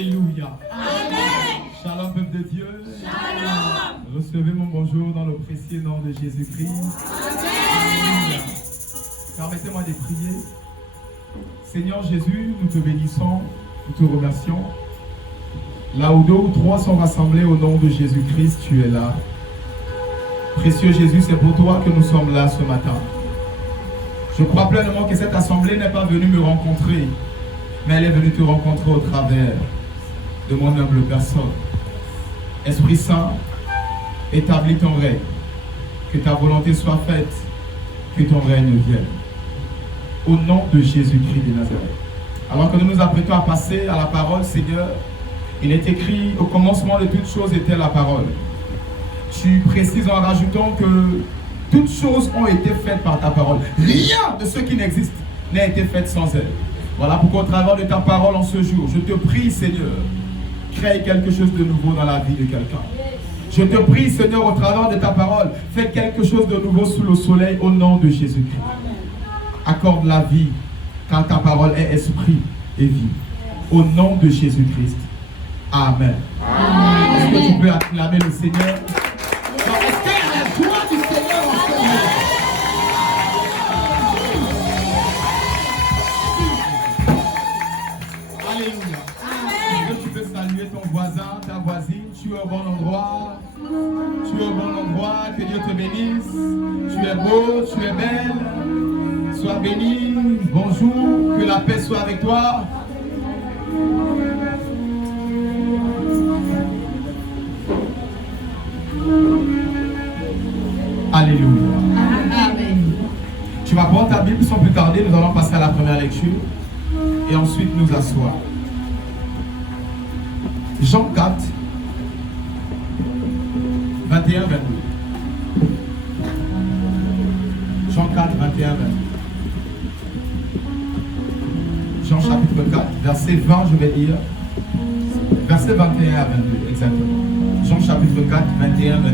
Alléluia. Amen. Shalom, peuple de Dieu. Shalom. Recevez mon bonjour dans le précieux nom de Jésus-Christ. Amen. Permettez-moi de prier. Seigneur Jésus, nous te bénissons, nous te remercions. Là où deux ou trois sont rassemblés au nom de Jésus-Christ, tu es là. Précieux Jésus, c'est pour toi que nous sommes là ce matin. Je crois pleinement que cette assemblée n'est pas venue me rencontrer, mais elle est venue te rencontrer au travers de mon humble personne. Esprit Saint, établis ton règne, que ta volonté soit faite, que ton règne vienne. Au nom de Jésus-Christ de Nazareth. Alors que nous nous apprêtons à passer à la parole, Seigneur, il est écrit, au commencement de toutes choses était la parole. Tu précises en rajoutant que toutes choses ont été faites par ta parole. Rien de ce qui n'existe n'a été fait sans elle. Voilà pourquoi au travers de ta parole en ce jour, je te prie, Seigneur, crée quelque chose de nouveau dans la vie de quelqu'un. Je te prie, Seigneur, au travers de ta parole, fais quelque chose de nouveau sous le soleil au nom de Jésus-Christ. Accorde la vie, car ta parole est esprit et vie. Au nom de Jésus-Christ. Amen. Amen. Est-ce que tu peux acclamer le Seigneur? Est-ce qu'il y a la joie du Seigneur en ce moment? Alléluia. Est-ce que tu peux saluer ton voisin, ta voisine? Tu es au bon endroit. Tu es au bon endroit. Que Dieu te bénisse. Tu es beau, tu es belle. Sois béni. Bonjour. Que la paix soit avec toi. Alléluia. Amen. Tu vas prendre ta Bible sans plus tarder. Nous allons passer à la première lecture et ensuite nous asseoir. Jean 4, 21, 22. Jean 4, 21, 22. Jean chapitre 4, verset 20, je vais lire. Verset 21 à 22, exactement. Jean chapitre 4, 21, 22.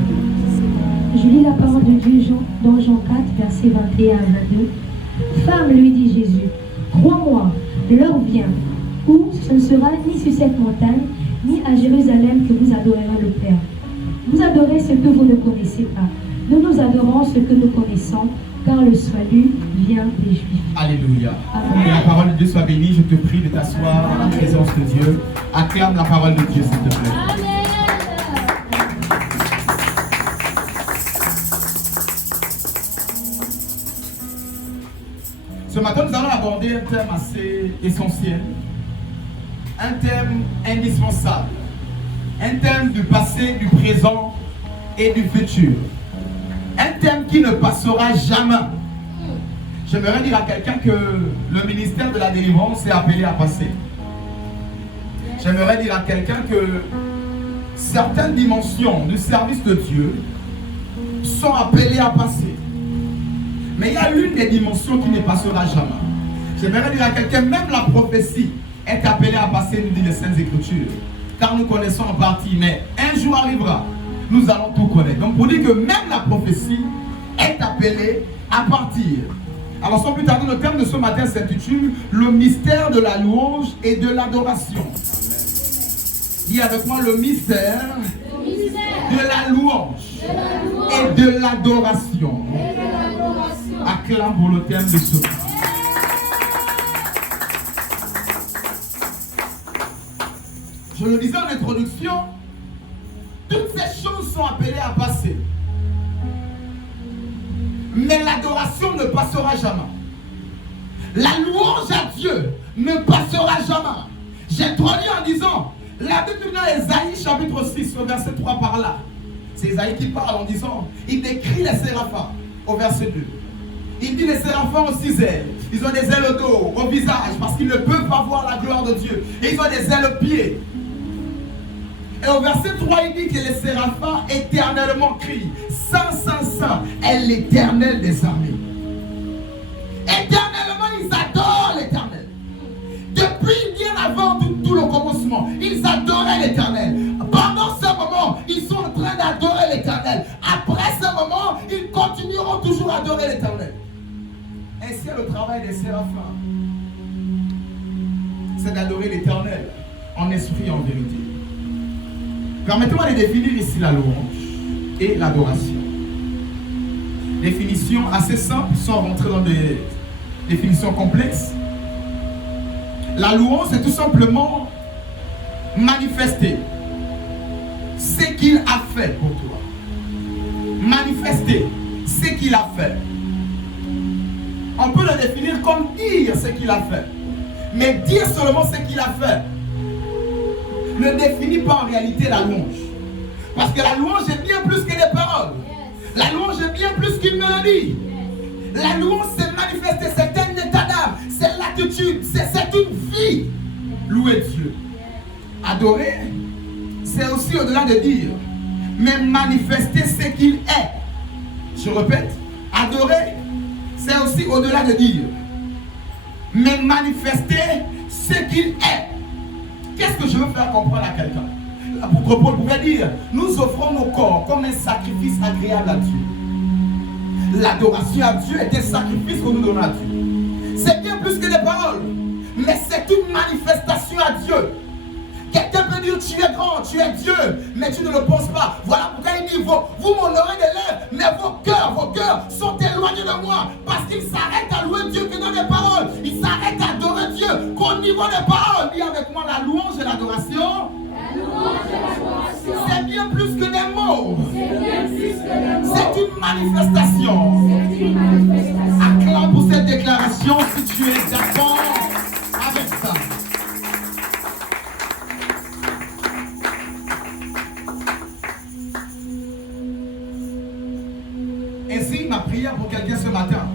Je lis la parole de Dieu dans Jean 4, versets 21 à 22. Femme, lui dit Jésus, crois-moi, l'heure vient où ce ne sera ni sur cette montagne, ni à Jérusalem que vous adorerez le Père. Vous adorez ce que vous ne connaissez pas. Nous adorons ce que nous connaissons, car le salut vient des Juifs. Alléluia. Amen. Que la parole de Dieu soit bénie. Je te prie de t'asseoir en la présence de Dieu. Acclame la parole de Dieu, s'il te plaît. Amen. Ce matin, nous allons aborder un thème assez essentiel, un thème indispensable, un thème du passé, du présent et du futur. Un thème qui ne passera jamais. J'aimerais dire à quelqu'un que le ministère de la délivrance est appelé à passer. J'aimerais dire à quelqu'un que certaines dimensions du service de Dieu sont appelées à passer. Mais il y a l'une des dimensions qui ne passera jamais. J'aimerais dire à quelqu'un, même la prophétie est appelée à passer, nous dit les Saintes Écritures. Car nous connaissons en partie, mais un jour arrivera, nous allons tout connaître. Donc pour dire que même la prophétie est appelée à partir. Alors sans plus tarder, le thème de ce matin s'intitule « Le mystère de la louange et de l'adoration ». Dis avec moi le mystère de la louange et de l'adoration. Acclame pour le thème de ce matin. Je le disais en introduction, toutes ces choses sont appelées à passer. Mais l'adoration ne passera jamais. La louange à Dieu ne passera jamais. J'ai traduit en disant, la Bible dans Ésaïe chapitre 6 au verset 3 par là. C'est Ésaïe qui parle en disant, il décrit les séraphins au verset 2. Il dit les séraphins ont 6 ailes. Ils ont des ailes au dos, au visage, parce qu'ils ne peuvent pas voir la gloire de Dieu. Et ils ont des ailes aux pieds. Et au verset 3, il dit que les séraphins éternellement crient, Saint, Saint, Saint est l'Éternel des armées. Éternellement, ils adorent l'Éternel. Depuis bien avant tout le commencement, ils adoraient l'Éternel. Pendant ce moment, ils sont en train d'adorer l'Éternel. Après ce moment, ils continueront toujours à adorer l'Éternel. Ainsi est le travail des séraphins. C'est d'adorer l'Éternel. en esprit et en vérité. Permettez-moi de définir ici la louange et l'adoration. Définition assez simple, sans rentrer dans des définitions complexes. La louange, c'est tout simplement manifester ce qu'il a fait pour toi. Manifester ce qu'il a fait. On peut le définir comme dire ce qu'il a fait. Mais dire seulement ce qu'il a fait ne définit pas en réalité la louange. Parce que la louange est bien plus que des paroles. La louange est bien plus qu'une mélodie. La louange, c'est manifester, c'est un état d'âme, c'est l'attitude, c'est une vie. Louer Dieu. Adorer, c'est aussi au-delà de dire, mais manifester ce qu'il est. Je répète, adorer, c'est aussi au-delà de dire, mais manifester ce qu'il est. Qu'est-ce que je veux faire comprendre à quelqu'un? L'apôtre Paul pouvait dire, nous offrons nos corps comme un sacrifice agréable à Dieu. L'adoration à Dieu est un sacrifice que nous donnons à Dieu. C'est bien plus que des paroles, mais c'est une manifestation à Dieu. Quelqu'un peut dire, tu es grand, tu es Dieu, mais tu ne le penses pas. Voilà pourquoi il dit, vous m'honorez des lèvres, mais vos cœurs sont éloignés de moi. Parce qu'ils s'arrêtent à louer Dieu que dans les paroles. Ils s'arrêtent à adorer Dieu qu'au niveau des paroles. Dis avec moi, la louange et l'adoration. C'est bien plus que des mots. C'est une manifestation. Acclame pour cette déclaration si tu es d'accord avec ça. Ainsi, ma prière pour quelqu'un ce matin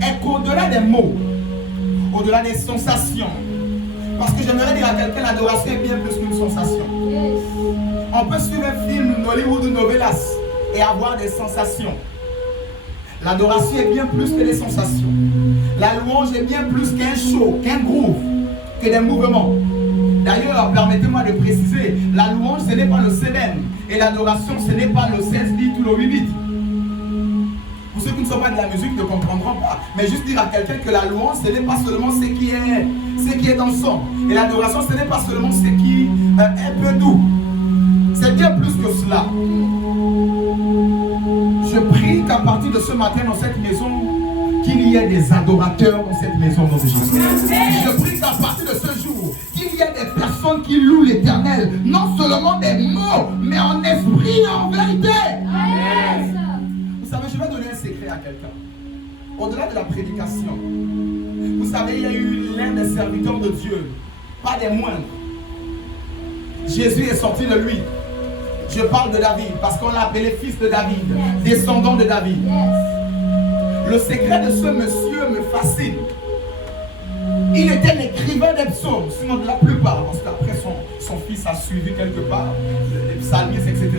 est qu'au-delà des mots, au-delà des sensations, parce que j'aimerais dire à quelqu'un, l'adoration est bien plus qu'une sensation. On peut suivre un film Hollywood ou Novelas et avoir des sensations. L'adoration est bien plus que des sensations. La louange est bien plus qu'un show, qu'un groove, que des mouvements. D'ailleurs, permettez-moi de préciser, la louange ce n'est pas le 7 et l'adoration ce n'est pas le 16 bits ou le 8 bits. Pour ceux qui ne sont pas de la musique ne comprendront pas. Mais juste dire à quelqu'un que la louange ce n'est pas seulement ce qui est dans le son. Et l'adoration ce n'est pas seulement ce qui est un peu doux. C'est bien plus que cela. Je prie qu'à partir de ce matin dans cette maison, qu'il y ait des adorateurs dans cette maison. Je prie qu'à partir de ce jour, qu'il y ait des personnes qui louent l'Éternel. Non seulement des mots, mais en esprit et en vérité. Amen. Vous savez, je vais donner un secret à quelqu'un. Au-delà de la prédication, vous savez, il y a eu l'un des serviteurs de Dieu, pas des moindres. Jésus est sorti de lui. Je parle de David parce qu'on l'a appelé fils de David, descendant de David. Le secret de ce monsieur me fascine. Il était l'écrivain des psaumes, sinon de la plupart, parce qu'après son fils a suivi quelque part, les psalmistes, etc.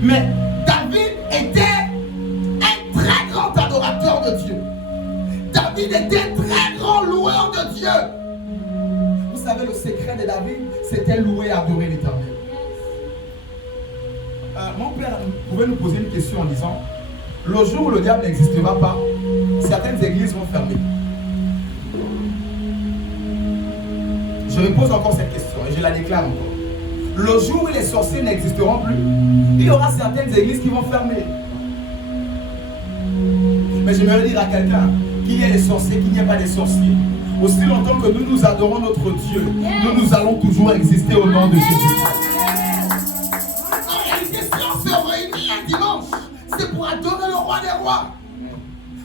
Mais David était un très grand adorateur de Dieu. David était un très grand loueur de Dieu. Vous savez, le secret de David, c'était louer et adorer l'Éternel. Mon père pouvait nous poser une question en disant, le jour où le diable n'existera pas, certaines églises vont fermer. Je me pose encore cette question et je la déclare encore. Le jour où les sorciers n'existeront plus, il y aura certaines églises qui vont fermer. Mais j'aimerais dire à quelqu'un qu'il y ait des sorciers, qu'il n'y ait pas des sorciers. Aussi longtemps que nous nous adorons notre Dieu, nous allons toujours exister au nom de Jésus. En réalité, si on se réunit un dimanche, c'est pour adorer le roi des rois.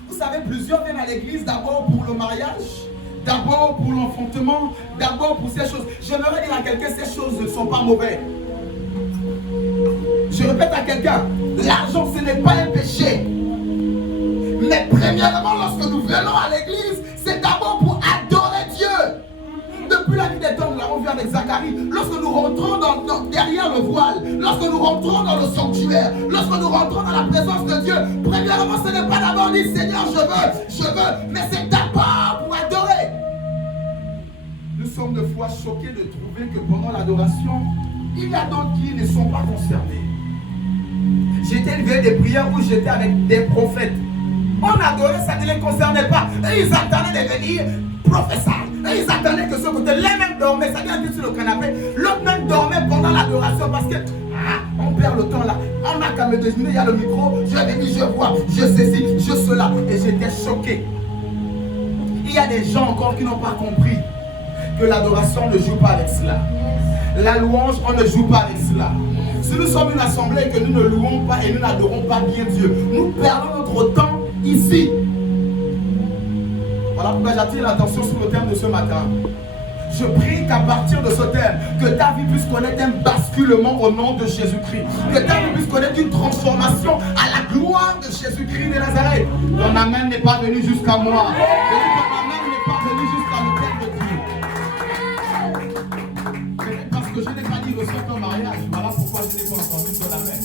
Vous savez, plusieurs viennent à l'église d'abord pour le mariage, d'abord pour l'enfantement, d'abord pour ces choses. J'aimerais dire à quelqu'un, ces choses ne sont pas mauvaises. Je répète à quelqu'un, l'argent ce n'est pas un péché. Mais premièrement, lorsque nous venons à l'église, c'est d'abord pour adorer Dieu. Depuis la nuit des temps, nous l'avons vu avec Zacharie. Lorsque nous rentrons derrière le voile, lorsque nous rentrons dans le sanctuaire, lorsque nous rentrons dans la présence de Dieu, premièrement, ce n'est pas d'abord dire Seigneur, je veux, mais c'est d'abord pour adorer. Nous sommes de fois choqués de trouver que pendant l'adoration, il y a d'autres qui ne sont pas concernés. J'ai été élevé des prières où j'étais avec des prophètes. On adorait, ça ne les concernait pas. Et ils attendaient de venir prophétiser. Et ils attendaient que ce côté, l'un même dormait, c'est-à-dire que sur le canapé, l'autre même dormait pendant l'adoration parce que on perd le temps là. On n'a qu'à me désigner, il y a le micro, je vais dire, je vois, je saisis, je cela. Et j'étais choqué. Il y a des gens encore qui n'ont pas compris que l'adoration ne joue pas avec cela. La louange, on ne joue pas avec cela. Si nous sommes une assemblée et que nous ne louons pas et nous n'adorons pas bien Dieu, nous perdons notre temps ici. Voilà pourquoi j'attire l'attention sur le thème de ce matin. Je prie qu'à partir de ce thème, que ta vie puisse connaître un basculement au nom de Jésus-Christ. Que ta vie puisse connaître une transformation à la gloire de Jésus-Christ de Nazareth. Ton amen n'est pas venu jusqu'à moi. Je dis ton amen n'est pas venu jusqu'à le thème de Dieu. Parce que je n'ai pas dit reçois ton mariage. Voilà pourquoi je n'ai pas entendu ton amen.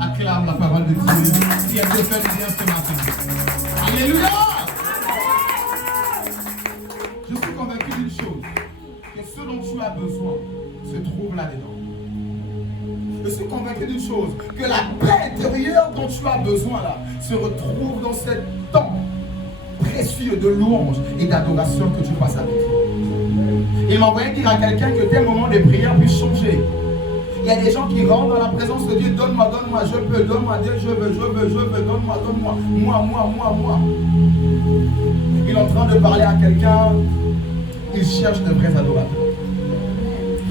Acclame la parole de Dieu. Si elle te fait du bien ce matin. Alléluia! Je suis convaincu d'une chose, que ce dont tu as besoin se trouve là-dedans. Je suis convaincu d'une chose, que la paix intérieure dont tu as besoin là se retrouve dans ce temps précieux de louange et d'adoration que tu passes avec Dieu. Il m'a envoyé dire à quelqu'un que tes moments de prière puissent changer. Il y a des gens qui rentrent dans la présence de Dieu, donne-moi, donne-moi, je peux, donne-moi, Dieu, je veux, donne-moi, donne-moi, moi. Il est en train de parler à quelqu'un, il cherche de vrais adorateurs.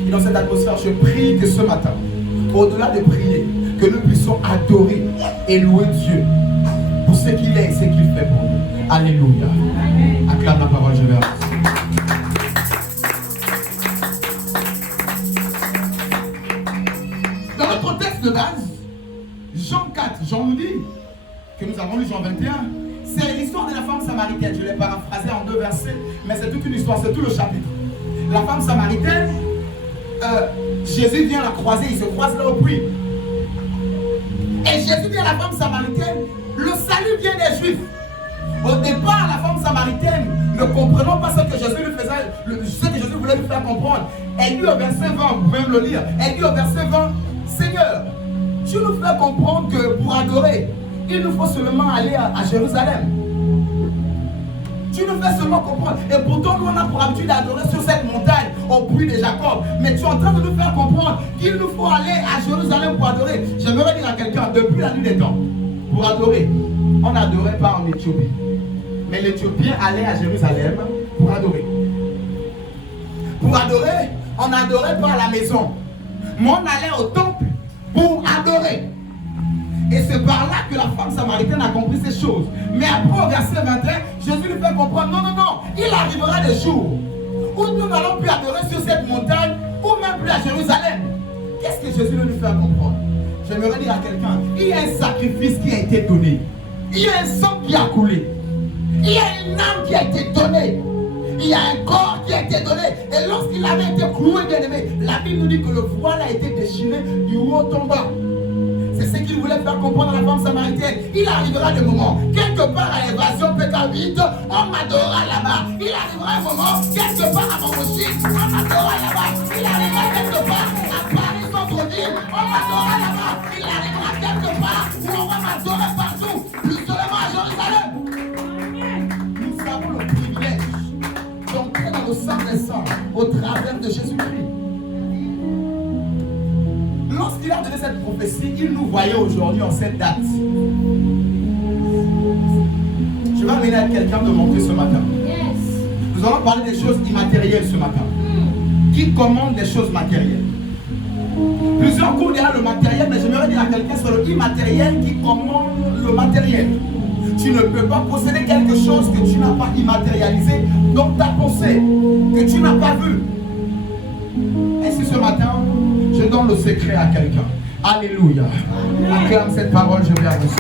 Et dans cette atmosphère, je prie que ce matin, au-delà de prier, que nous puissions adorer et louer Dieu pour ce qu'il est et ce qu'il fait pour nous. Alléluia. Acclame la parole, je vais avancer. Dans notre texte de base, Jean 4, Jean nous dit que nous avons lu Jean 21. C'est l'histoire de la femme samaritaine. Je l'ai paraphrasé en 2 versets, mais c'est toute une histoire, c'est tout le chapitre. La femme samaritaine, Jésus vient la croiser, il se croise là au puits. Et Jésus dit à la femme samaritaine, le salut vient des Juifs. Au départ, la femme samaritaine, ne comprenant pas ce que Jésus lui faisait, ce que Jésus voulait lui faire comprendre, elle dit au verset 20, vous pouvez me le lire, elle dit au verset 20, Seigneur, tu nous fais comprendre que pour adorer, il nous faut seulement aller à Jérusalem. Tu nous fais seulement comprendre. Et pourtant, nous, on a pour habitude d'adorer sur cette montagne, au puits de Jacob. Mais tu es en train de nous faire comprendre qu'il nous faut aller à Jérusalem pour adorer. J'aimerais dire à quelqu'un, depuis la nuit des temps, pour adorer, on n'adorait pas en Éthiopie. Mais l'Éthiopien allait à Jérusalem pour adorer. Pour adorer, on n'adorait pas à la maison. Mais on allait au temple pour adorer. Et c'est par là que la femme samaritaine a compris ces choses. Mais après au verset 21, Jésus lui fait comprendre, non, il arrivera des jours où nous n'allons plus adorer sur cette montagne ou même plus à Jérusalem. Qu'est-ce que Jésus veut lui faire comprendre? J'aimerais dire à quelqu'un, il y a un sacrifice qui a été donné. Il y a un sang qui a coulé. Il y a une âme qui a été donnée. Il y a un corps qui a été donné. Et lorsqu'il avait été cloué, bien aimé, la Bible nous dit que le voile a été déchiré du haut en bas. C'est ce qu'il voulait faire comprendre à la femme samaritaine. Il arrivera des moments, quelque part à l'évasion Pécavite, on m'adorera là-bas. Il arrivera un moment, quelque part à Mongochine, on m'adorera là-bas. Il arrivera quelque part à Paris, centre-ville, on m'adorera là-bas. Il arrivera quelque part où on va m'adorer partout, plus seulement à Jérusalem. Nous avons le privilège d'entrer dans le sang des sangs au travers de Jésus-Christ. Lorsqu'il a donné cette prophétie, il nous voyait aujourd'hui en cette date. Je vais amener à quelqu'un de monter ce matin. Nous allons parler des choses immatérielles ce matin. Qui commande des choses matérielles? Plusieurs cours derrière le matériel, mais j'aimerais dire à quelqu'un sur le immatériel qui commande le matériel. Tu ne peux pas posséder quelque chose que tu n'as pas immatérialisé dans ta pensée, que tu n'as pas vu. Et si ce matin, je donne le secret à quelqu'un. Alléluia. Acclame cette parole, je vais avancer.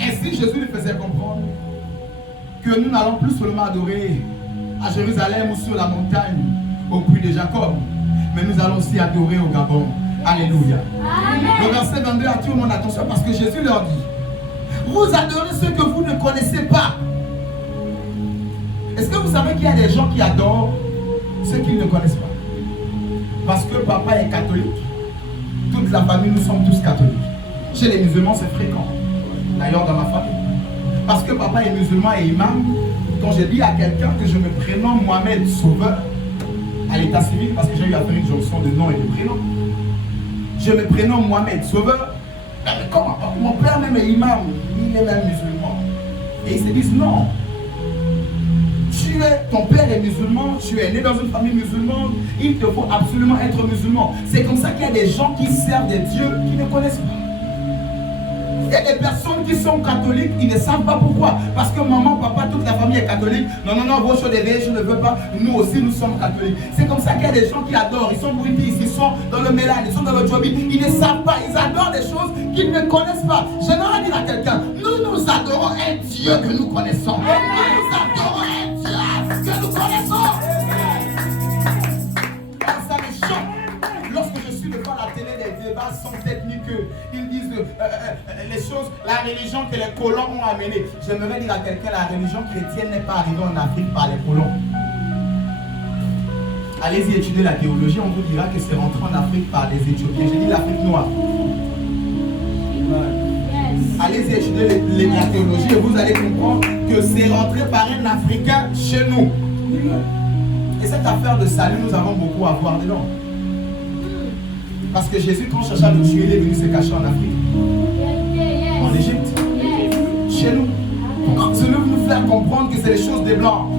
Ainsi, Jésus lui faisait comprendre que nous n'allons plus seulement adorer à Jérusalem ou sur la montagne au puits de Jacob, mais nous allons aussi adorer au Gabon. Alléluia. Le verset 22 attire mon attention parce que Jésus leur dit, vous adorez ce que vous ne connaissez pas. Est-ce que vous savez qu'il y a des gens qui adorent ceux qu'ils ne connaissent pas? Parce que papa est catholique. Toute la famille, nous sommes tous catholiques. Chez les musulmans, c'est fréquent. D'ailleurs, dans ma famille. Parce que papa est musulman et imam, quand j'ai dit à quelqu'un que je me prénomme Mohamed Sauveur, à l'état civil, parce que j'ai eu à faire une jonction de nom et de prénom, je me prénomme Mohamed Sauveur. Mais comment? Mon père même est imam, il est même musulman. Et ils se disent non. Ton père est musulman, tu es né dans une famille musulmane, il te faut absolument être musulman. C'est comme ça qu'il y a des gens qui servent des dieux qui ne connaissent pas. Il y a des personnes qui sont catholiques, ils ne savent pas pourquoi. Parce que maman, papa, toute la famille est catholique. Non, non, non, vos choses d'éveil, je ne veux pas. Nous aussi, nous sommes catholiques. C'est comme ça qu'il y a des gens qui adorent. Ils sont bruitistes, ils sont dans le mélange, ils sont dans le jobbing. Ils ne savent pas, ils adorent des choses qu'ils ne connaissent pas. J'aimerais dire à quelqu'un, nous adorons un Dieu que nous connaissons. Nous adorons un Dieu que nous connaissons. Ça me choque lorsque je suis devant la télé des débats sans technique. Ils disent les choses, la religion que les colons ont amenée. J'aimerais dire à quelqu'un, la religion chrétienne n'est pas arrivée en Afrique par les colons. Allez-y étudier la théologie, on vous dira que c'est rentré en Afrique par les Éthiopiens. J'ai dit l'Afrique noire. Allez-y étudier la théologie et vous allez comprendre que c'est rentré par un Africain chez nous. Et cette affaire de salut, nous avons beaucoup à voir dedans. Parce que Jésus, quand chercha à le tuer, il est venu se cacher en Afrique. En Égypte. Chez nous. Pourquoi je veux nous faire comprendre que c'est les choses des blancs?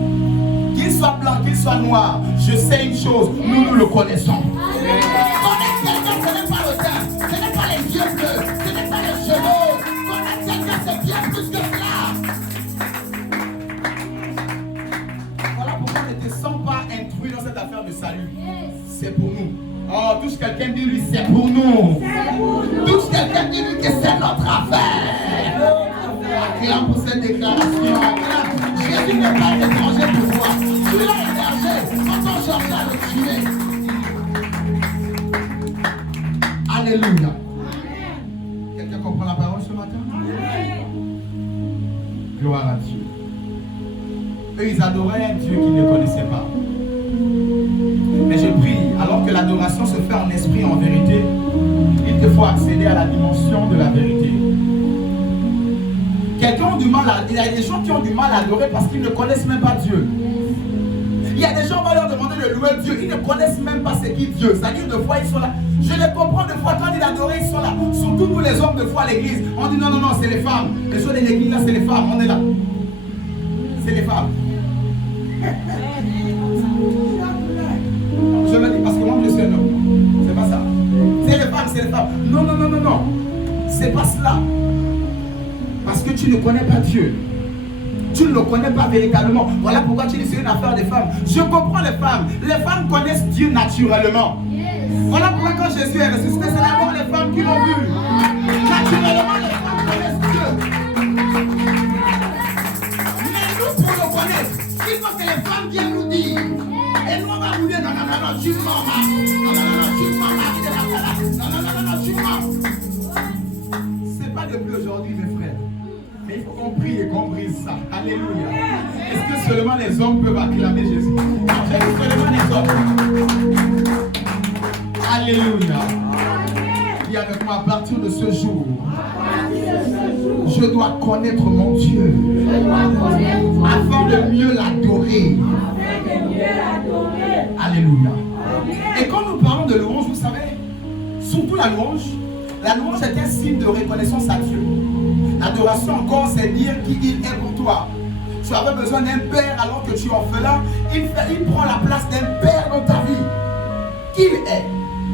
Qu'il soit blanc, qu'il soit noir, je sais une chose, nous le connaissons. Connaître quelqu'un, ce n'est pas le teint, ce n'est pas les yeux bleus, ce n'est pas les cheveux. Connaître quelqu'un, c'est bien plus que cela. Voilà pourquoi on ne te sent pas intrus dans cette affaire de salut. C'est pour nous. Oh, touche quelqu'un, dis-lui, c'est pour nous. Touche quelqu'un, dis-lui que c'est notre affaire. Acclame pour cette déclaration. Jésus n'est pas étranger pour toi. Tu l'as hébergé quand on cherchait à le tuer. Alléluia. Quelqu'un comprend la parole ce matin? Gloire à Dieu. Eux, ils adoraient un Dieu qu'ils ne connaissaient pas. Mais je prie, alors que l'adoration se fait en esprit et en vérité, il te faut accéder à la dimension de la vérité. Quelqu'un a du mal il y a des gens qui ont du mal à adorer parce qu'ils ne connaissent même pas Dieu. Il y a des gens, on va leur demander de louer Dieu, ils ne connaissent même pas ce qu'est Dieu. C'est-à-dire, de fois, ils sont là. Je les comprends, de fois, quand ils adorent, ils sont là. Surtout nous, les hommes, de foi à l'église. On dit non, non, non, c'est les femmes. Les choses de l'église, là, c'est les femmes. On est là. C'est les femmes. Je le dis parce que moi, je suis un homme. C'est pas ça. C'est les femmes, c'est les femmes. Non, non, non, non, non. C'est pas cela. Parce que tu ne connais pas Dieu. Tu ne le connais pas véritablement. Voilà pourquoi tu dis c'est une affaire des femmes. Je comprends les femmes. Les femmes connaissent Dieu naturellement. Voilà pourquoi quand Jésus est ressuscité, c'est d'abord les femmes qui l'ont vu. Naturellement, les femmes connaissent Dieu. Mais nous, pour le connaître, il faut que les femmes viennent nous dire. Et nous, on va vous dire non, non, non, non, tu mens, non, non, non, non, tu mens, non, non, non, non, tu mens. C'est pas depuis aujourd'hui, mes frères. Mais il faut qu'on prie et qu'on brise ça. Alléluia. Est-ce que seulement les hommes peuvent acclamer Jésus? J'ai dit seulement les hommes. Alléluia. Dis avec moi, à partir de ce jour, je dois connaître mon Dieu afin de mieux l'adorer. Alléluia. Et quand nous parlons de louange, vous savez, surtout la louange est un signe de reconnaissance à Dieu. L'adoration encore, c'est dire qui il est pour toi. Tu avais besoin d'un père alors que tu es orphelin. Il prend la place d'un père dans ta vie. Qui il est?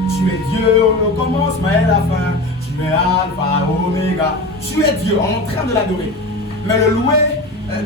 Tu es Dieu au commencement et la fin. Tu es Alpha, Oméga. Tu es Dieu, en train de l'adorer. Mais le louer,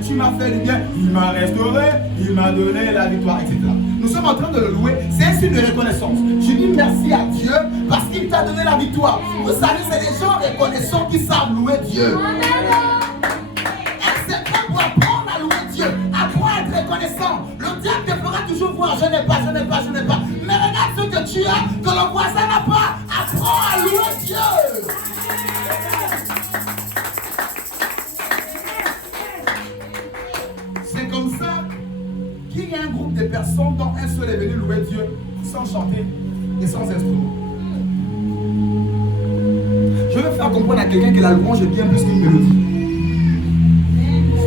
tu m'as fait du bien, il m'a restauré, il m'a donné la victoire, etc. Nous sommes en train de le louer, c'est un signe de reconnaissance. Je dis merci à Dieu parce qu'il t'a donné la victoire. Vous savez, c'est des gens reconnaissants qui savent louer Dieu. Et c'est pas pour apprendre à louer Dieu, apprends à être reconnaissant. Le diable te fera toujours voir, je n'ai pas, je n'ai pas, je n'ai pas. Mais regarde ce que tu as, que le voisin n'a pas. Apprends à louer Dieu. C'est comme ça qu'il y a un groupe de personnes dont un seul est venu louer Dieu sans chanter et sans instrument. Je veux faire comprendre à quelqu'un que la louange est bien plus qu'une mélodie.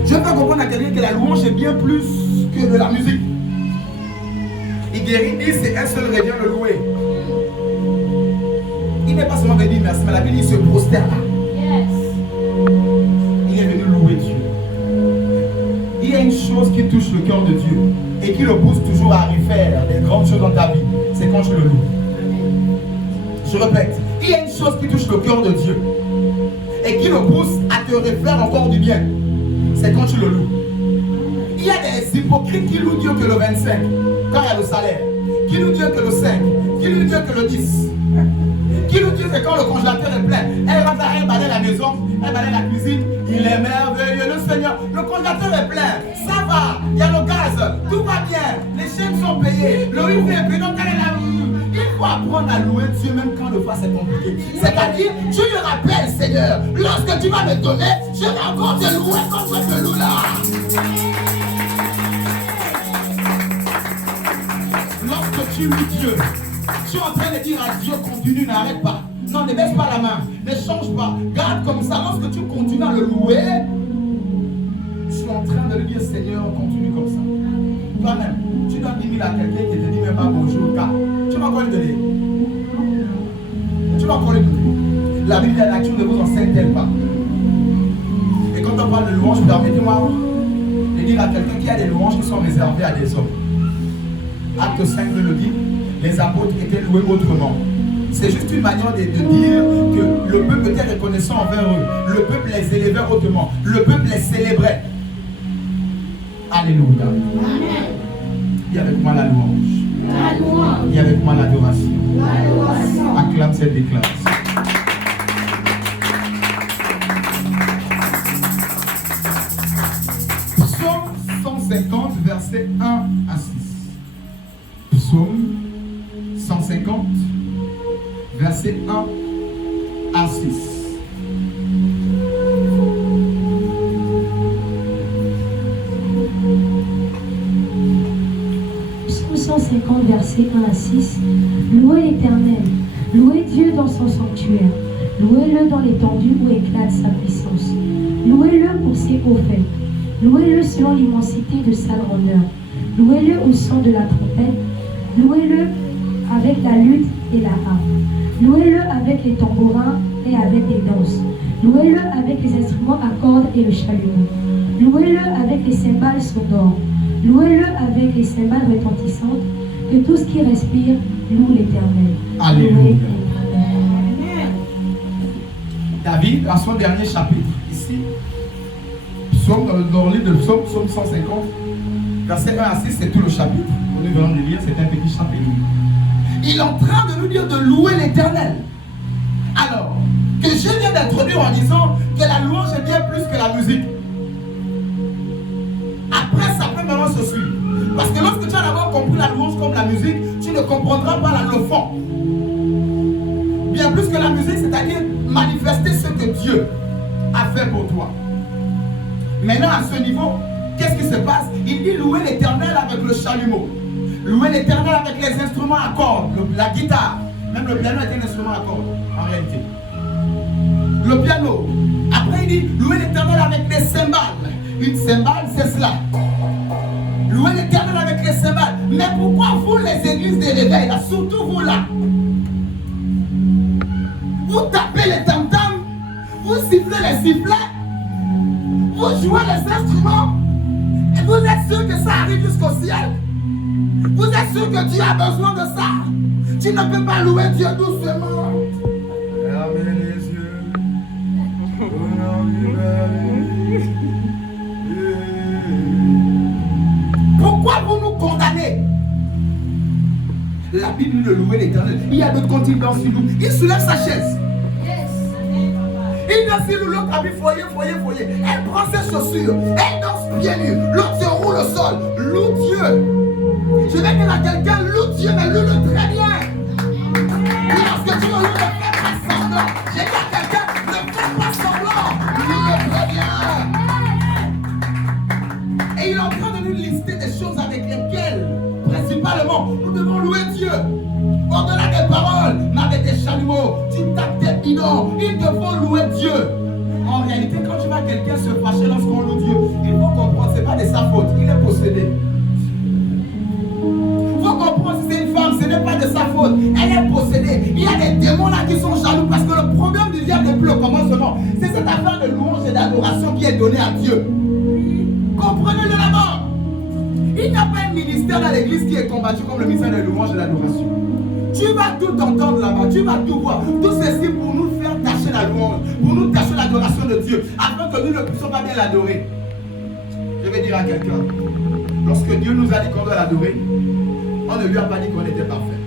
Je veux faire comprendre à quelqu'un que la louange est bien plus que de la musique. Il guérit, dit c'est un seul revient de louer. Il n'est pas seulement venu dire merci, mais la Bible dit il se prosterne là. Il est venu louer Dieu. Il y a une chose qui touche le cœur de Dieu et qui le pousse toujours à refaire des grandes choses dans ta vie. C'est quand tu le loues. Je répète, il y a une chose qui touche le cœur de Dieu et qui le pousse à te refaire encore du bien. C'est quand tu le loues. Il y a des hypocrites qui louent Dieu que le 25, quand il y a le salaire. Qui louent Dieu que le 5, qui louent Dieu que le 10. Qui louent Dieu que quand le congélateur est plein. Elle rentre, elle balaye la maison, elle balaye la cuisine. Il est merveilleux, le Seigneur. Le congélateur est plein, ça va. Il y a le gaz, tout va bien. Les chaînes sont payées, le riz est payé. Donc elle est là. Il faut apprendre à louer Dieu même quand le face est compliqué. C'est-à-dire, tu lui rappelles, Seigneur, lorsque tu vas me donner, je vais encore te louer comme je te loue là. Lorsque tu loues Dieu, tu es en train de dire à Dieu, continue, n'arrête pas. Non, ne baisse pas la main, ne change pas. Garde comme ça. Lorsque tu continues à le louer, tu es en train de lui dire, Seigneur, continue comme ça. Toi-même, tu dois dire à quelqu'un qui te dit même pas bonjour, car tu vas encore lui donner. Tu vas encore lui donner. La Bible de la nature ne vous enseigne-t-elle pas? Et quand on parle de louange, permettez-moi de dire à quelqu'un qu'il y a des louanges qui sont réservées à des hommes. Acte 5 le dit, les apôtres étaient loués autrement. C'est juste une manière de dire que le peuple était reconnaissant envers eux. Le peuple les élevait hautement. Le peuple les célébrait. Alléluia. Amen. Dis avec moi la louange. La louange. Dis avec moi l'adoration. L'adoration. Acclame cette déclaration. Psaume 150, versets 1 à 6. Psaume 150, versets 1 à 6. Psaume 150, versets 1 à 6. Louez l'Éternel, louez Dieu dans son sanctuaire, louez-le dans l'étendue où éclate sa puissance. Louez-le pour ses hauts faits, louez-le selon l'immensité de sa grandeur, louez-le au son de la trompette, louez-le avec la lutte et la harpe, louez-le avec les tambourins et avec les danses, louez-le avec les instruments à cordes et le chalumeau, louez-le avec les cymbales sonores, louez-le avec les cymbales retentissantes, que tout ce qui respire loue l'Éternel. Alléluia. David, dans son dernier chapitre, ici, psaume, dans le livre de psaume, psaume 150, verset 1 à 6, c'est tout le chapitre. Nous venons de lire, c'est un petit chapitre. Il est en train de nous dire de louer l'Éternel. Alors, que je viens d'introduire en disant que la louange est bien plus que la musique. Après, ça peut maintenant se suivre. Parce que lorsque tu as d'abord compris la louange comme la musique, tu ne comprendras pas le fond. Bien plus que la musique, c'est-à-dire manifester ce que Dieu a fait pour toi. Maintenant, à ce niveau, qu'est-ce qui se passe? Il dit louer l'Éternel avec le chalumeau. Louer l'Éternel avec les instruments à cordes, la guitare. Même le piano est un instrument à cordes, en réalité. Le piano. Après, il dit louer l'Éternel avec des cymbales. Une cymbale, c'est cela. Louer l'Éternel avec les cymbales. Mais pourquoi vous, les églises de réveil, là, surtout vous là, vous tapez les tam-tams, vous sifflez les sifflets, vous jouez les instruments, et vous êtes sûr que ça arrive jusqu'au ciel? Vous êtes sûr que Dieu a besoin de ça? Tu ne peux pas louer Dieu doucement. Fermez les yeux. Pourquoi vous nous condamnez? La Bible de louer l'Éternel. Il y a d'autres quand il danse sur nous. Il soulève sa chaise. Il danse sur nous, l'autre habille foyer. Elle prend ses chaussures. Elle danse pieds nus. L'autre se roule au sol. Loue Dieu. Je vais dire à quelqu'un, loue Dieu, mais loue-le très bien. Lorsque tu le loues, ne fais pas semblant. J'ai dit à quelqu'un, ne fais pas semblant. Loue-le très bien. Et il est en train de nous lister des choses avec lesquelles, principalement, nous devons louer Dieu. Au-delà des paroles, mais avec des chalumeaux, tu tapes tes dis donc, il te faut louer Dieu. En réalité, quand tu vois quelqu'un se fâcher lorsqu'on loue Dieu, il faut comprendre, ce n'est pas de sa faute, il est possédé. Il faut comprendre, si c'est une femme, ce n'est pas de sa faute, elle est possédée. Il y a des démons là qui sont jaloux parce que le problème du diable depuis le commencement, c'est cette affaire de louange et d'adoration qui est donnée à Dieu. Comprenez-le là-bas. Il n'y a pas un ministère dans l'église qui est combattu comme le ministère de louange et de l'adoration. Tu vas tout entendre là-bas, tu vas tout voir. Tout ceci pour nous faire tâcher la louange, pour nous tâcher l'adoration de Dieu, afin que nous ne puissions pas bien l'adorer. Je vais dire à quelqu'un, lorsque Dieu nous a dit qu'on doit l'adorer, on ne lui a pas dit qu'on était parfait.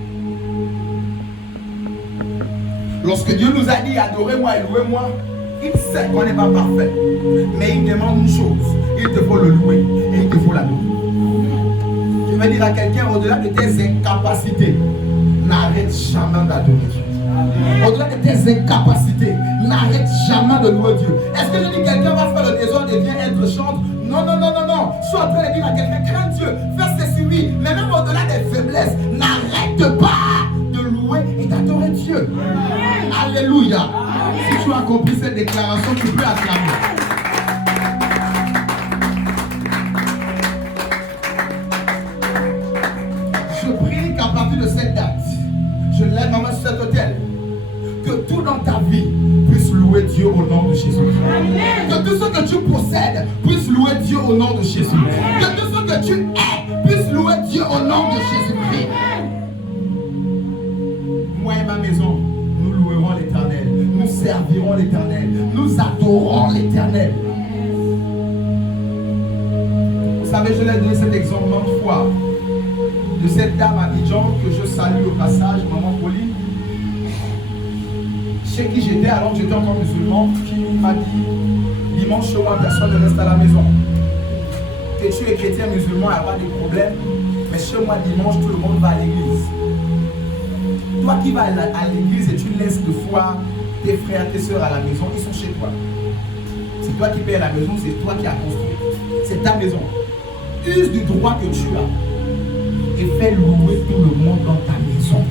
Lorsque Dieu nous a dit adorez-moi et louez-moi, il sait qu'on n'est pas parfait. Mais il demande une chose, il te faut le louer et il te faut l'adorer. Je vais dire à quelqu'un, au-delà de tes incapacités, n'arrête jamais d'adorer Dieu. Au-delà de tes incapacités, n'arrête jamais de louer Dieu. Est-ce que je dis quelqu'un va faire le désordre et vient être chante? Non, non, non, non, non. Je suis en train de dire à quelqu'un, crains Dieu, fais ceci, oui. Mais même au-delà des faiblesses, n'arrête pas de louer et d'adorer Dieu. Alléluia. Si tu as compris cette déclaration, tu peux acclamer. Je prie qu'à partir de cette date, je lève ma main sur cet autel, que tout dans ta vie puisse louer Dieu au nom de Jésus. Que tout ce que tu possèdes puisse louer Dieu au nom de Jésus. Que tout ce que tu es puisse louer Dieu au nom de Jésus-Christ. Moi et ma maison, nous louerons l'Éternel, nous servirons l'Éternel, nous adorons l'Éternel. Vous savez, je l'ai donné cet exemple maintes fois de cette dame à Abidjan que je salue au passage, maman Pauline, chez qui j'étais alors que j'étais encore musulman, qui m'a dit dimanche chez moi personne ne reste à la maison. Que tu es chrétien musulman, il n'y a pas de problème, mais chez moi dimanche tout le monde va à l'église. Toi qui vas à l'église et tu laisses de foi tes frères, tes soeurs à la maison, ils sont chez toi. C'est toi qui payes la maison, c'est toi qui as construit. C'est ta maison. Use du droit que tu as et fais louer tout le monde dans ta maison.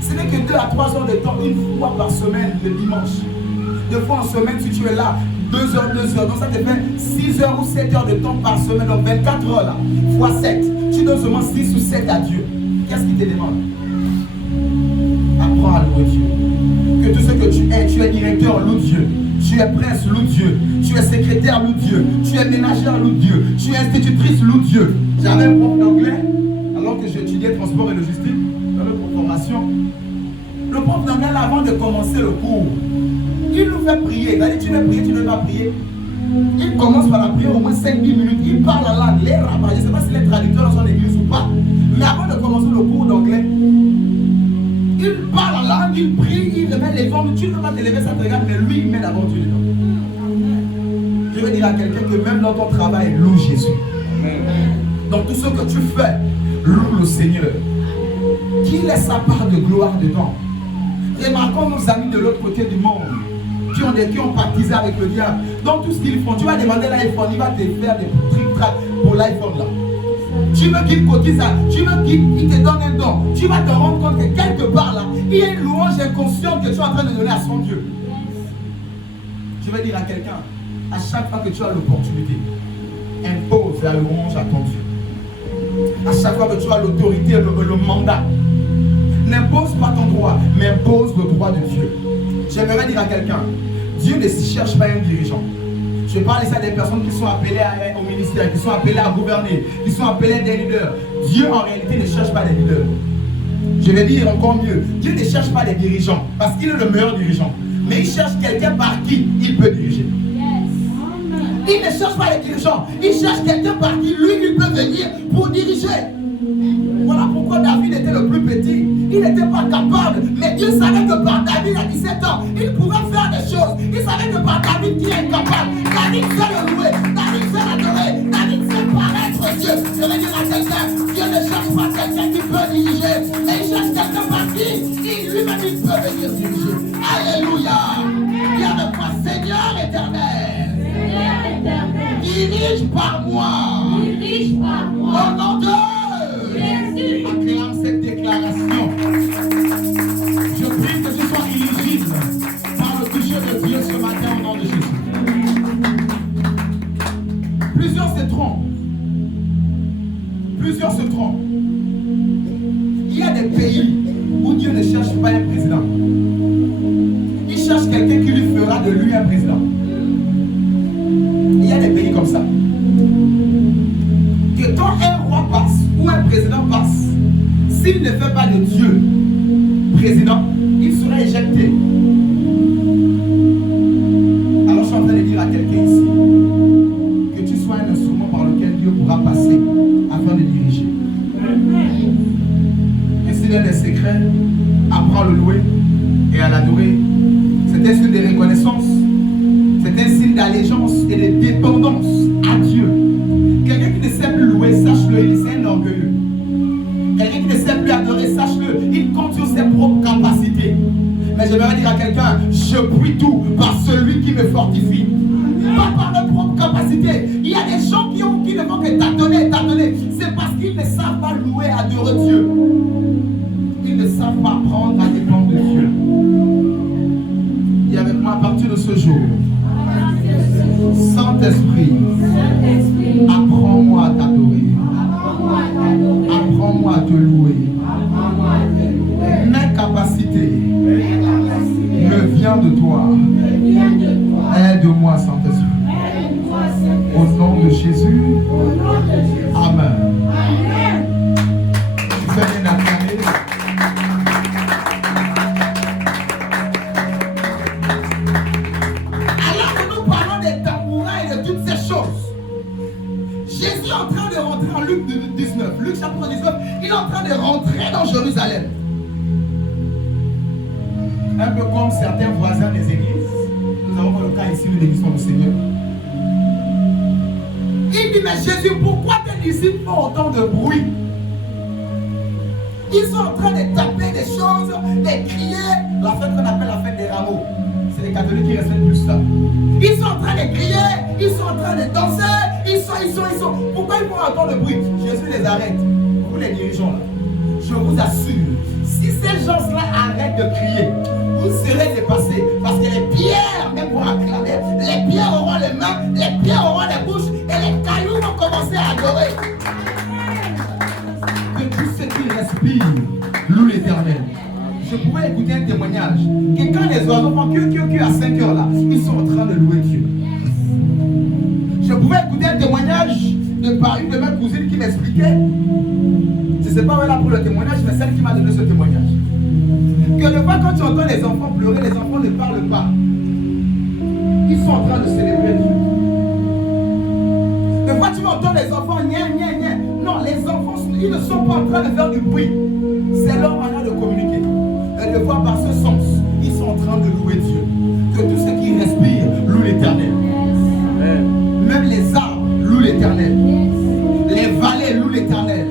Ce n'est que 2 à 3 heures de temps, une fois par semaine, le dimanche. 2 fois en semaine, si tu es là, 2 heures. Donc ça te fait 6 heures ou 7 heures de temps par semaine. Donc 24 heures là, fois 7. Tu donnes seulement 6 ou 7 à Dieu. Qu'est-ce qu'il te demande? Apprends à louer Dieu. Que tout ce que tu es directeur, loue Dieu. Tu es prince, loue Dieu. Tu es secrétaire, loue Dieu. Tu es ménagère, loue Dieu. Tu es institutrice, loue Dieu. J'avais un prof d'anglais, alors que j'étudiais transport et logistique, dans notre formation. Le prof d'anglais, avant de commencer le cours, il nous fait prier. Il a dit, tu veux prier, tu ne veux pas prier. Il commence par la prière au moins 5-10 minutes. Il parle la langue, les rabbins. Je ne sais pas s'il est traducteur dans son église ou pas. Mais avant de commencer le cours d'anglais, il parle la langue, il prie, il met les formes. Tu ne peux pas te lever, ça te regarde, mais lui, il met d'abord Dieu dedans. Je veux dire à quelqu'un que même dans ton travail, loue Jésus. Dans tout ce que tu fais, loue le Seigneur. Qu'il ait sa part de gloire dedans. Remarquons nos amis de l'autre côté du monde qui ont baptisé avec le diable. Dans tout ce qu'ils font, tu vas demander l'iPhone, il va te faire des tric-trac pour l'iPhone là. Tu veux qu'il cotise ça, tu veux qu'il te donne un don. Tu vas te rendre compte que quelque part là, il y a une louange inconsciente que tu es en train de donner à son Dieu. Je vais dire à quelqu'un, à chaque fois que tu as l'opportunité, impose la louange à ton Dieu. À chaque fois que tu as l'autorité, le mandat, n'impose pas ton droit, mais impose le droit de Dieu. J'aimerais dire à quelqu'un, Dieu ne cherche pas un dirigeant. Je parle ici à des personnes qui sont appelées au ministère, qui sont appelées à gouverner, qui sont appelées des leaders. Dieu en réalité ne cherche pas des leaders. Je vais dire encore mieux, Dieu ne cherche pas des dirigeants, parce qu'il est le meilleur dirigeant. Mais il cherche quelqu'un par qui il peut diriger. Il ne cherche pas les dirigeants, il cherche quelqu'un par qui lui, il peut venir pour diriger. Voilà pourquoi David était le plus petit. Il n'était pas capable, mais Dieu savait que par David à 17 ans, il pouvait faire des choses. Il savait que par David qui est incapable. David sait le louer, David sait l'adorer, David sait paraître Dieu. Je vais dire à quelqu'un, Dieu ne cherche pas quelqu'un qui peut diriger, mais il cherche quelqu'un par qui lui-même il peut venir diriger. Alléluia. Il y a de quoi Seigneur éternel. Dirige par moi. Dirige par moi. Au nom de Jésus. Acclame cette déclaration. Je prie que tu sois éligible Plusieurs se trompent. Plusieurs se trompent. Il y a des pays où Dieu ne cherche pas un président. Il cherche quelqu'un qui lui fera de lui un président. Il y a des pays comme ça. Que quand un roi passe ou un président passe, s'il ne fait pas de Dieu président, il sera éjecté. Alors je suis en train de dire à quelqu'un ici que tu sois un instrument par lequel Dieu pourra passer afin de diriger. Ainsi l'un des secrets, apprends à le louer et à l'adorer. C'est un signe de reconnaissance, c'est un signe d'allégeance et de dépendance à Dieu. Quelqu'un qui ne sait plus louer, sache-le, c'est un orgueilleux. Quelqu'un qui ne sait plus adorer, sache-le, il compte sur ses propres capacités. Mais j'aimerais dire à quelqu'un, je puis tout par celui qui me fortifie. Pas par nos propres capacités. Il y a des gens qui ne font que t'adonner. C'est parce qu'ils ne savent pas louer, adorer Dieu. Ils ne savent pas apprendre à dépendre de Dieu. Et avec moi à partir de ce jour, Saint-Esprit, apprends-moi à t'adorer. Apprends-moi à te louer. Mes capacités me viennent de toi. Aide-moi, Saint-Esprit. Au nom de Jésus. Amen. Tu fais bien acclamer. Alors que nous parlons des tambourins et de toutes ces choses, Jésus est en train de rentrer en Luc 19. Luc chapitre 19, il est en train de rentrer dans Jérusalem. Un peu comme certains voisins des églises. Nous avons le cas ici de l'église du Seigneur. Il dit, mais Jésus, pourquoi tes disciples font autant de bruit? Ils sont en train de taper des choses, de crier. La fête qu'on appelle la fête des rameaux. C'est les catholiques qui respectent plus ça. Ils sont en train de crier, ils sont en train de danser, ils sont. Pourquoi ils font autant de bruit? Jésus les arrête. Vous les dirigeants là. Je vous assure, si ces gens-là arrêtent de crier, vous serez dépassés. Parce que les pierres même vont acclamer. Les pierres auront les mains, les pierres auront les bouches et les cailloux vont commencer à adorer. Que tous ceux qui respirent louent l'Éternel. Je pouvais écouter un témoignage que quand les oiseaux font que à 5 heures là, ils sont en train de louer Dieu. Je pouvais écouter un témoignage par une de mes cousines qui m'expliquait, je ne sais pas où elle a pris le témoignage, mais celle qui m'a donné ce témoignage, que des fois quand tu entends les enfants pleurer, les enfants ne parlent pas. Ils sont en train de célébrer Dieu. Des fois tu vas entendre les enfants nia. Non, les enfants, ils ne sont pas en train de faire du bruit. C'est leur manière de communiquer. Et des fois par ce sens, ils sont en train de louer Dieu. Que tous ceux qui respirent louent l'Éternel. Même les arbres louent l'Éternel. Les vallées louent l'Éternel.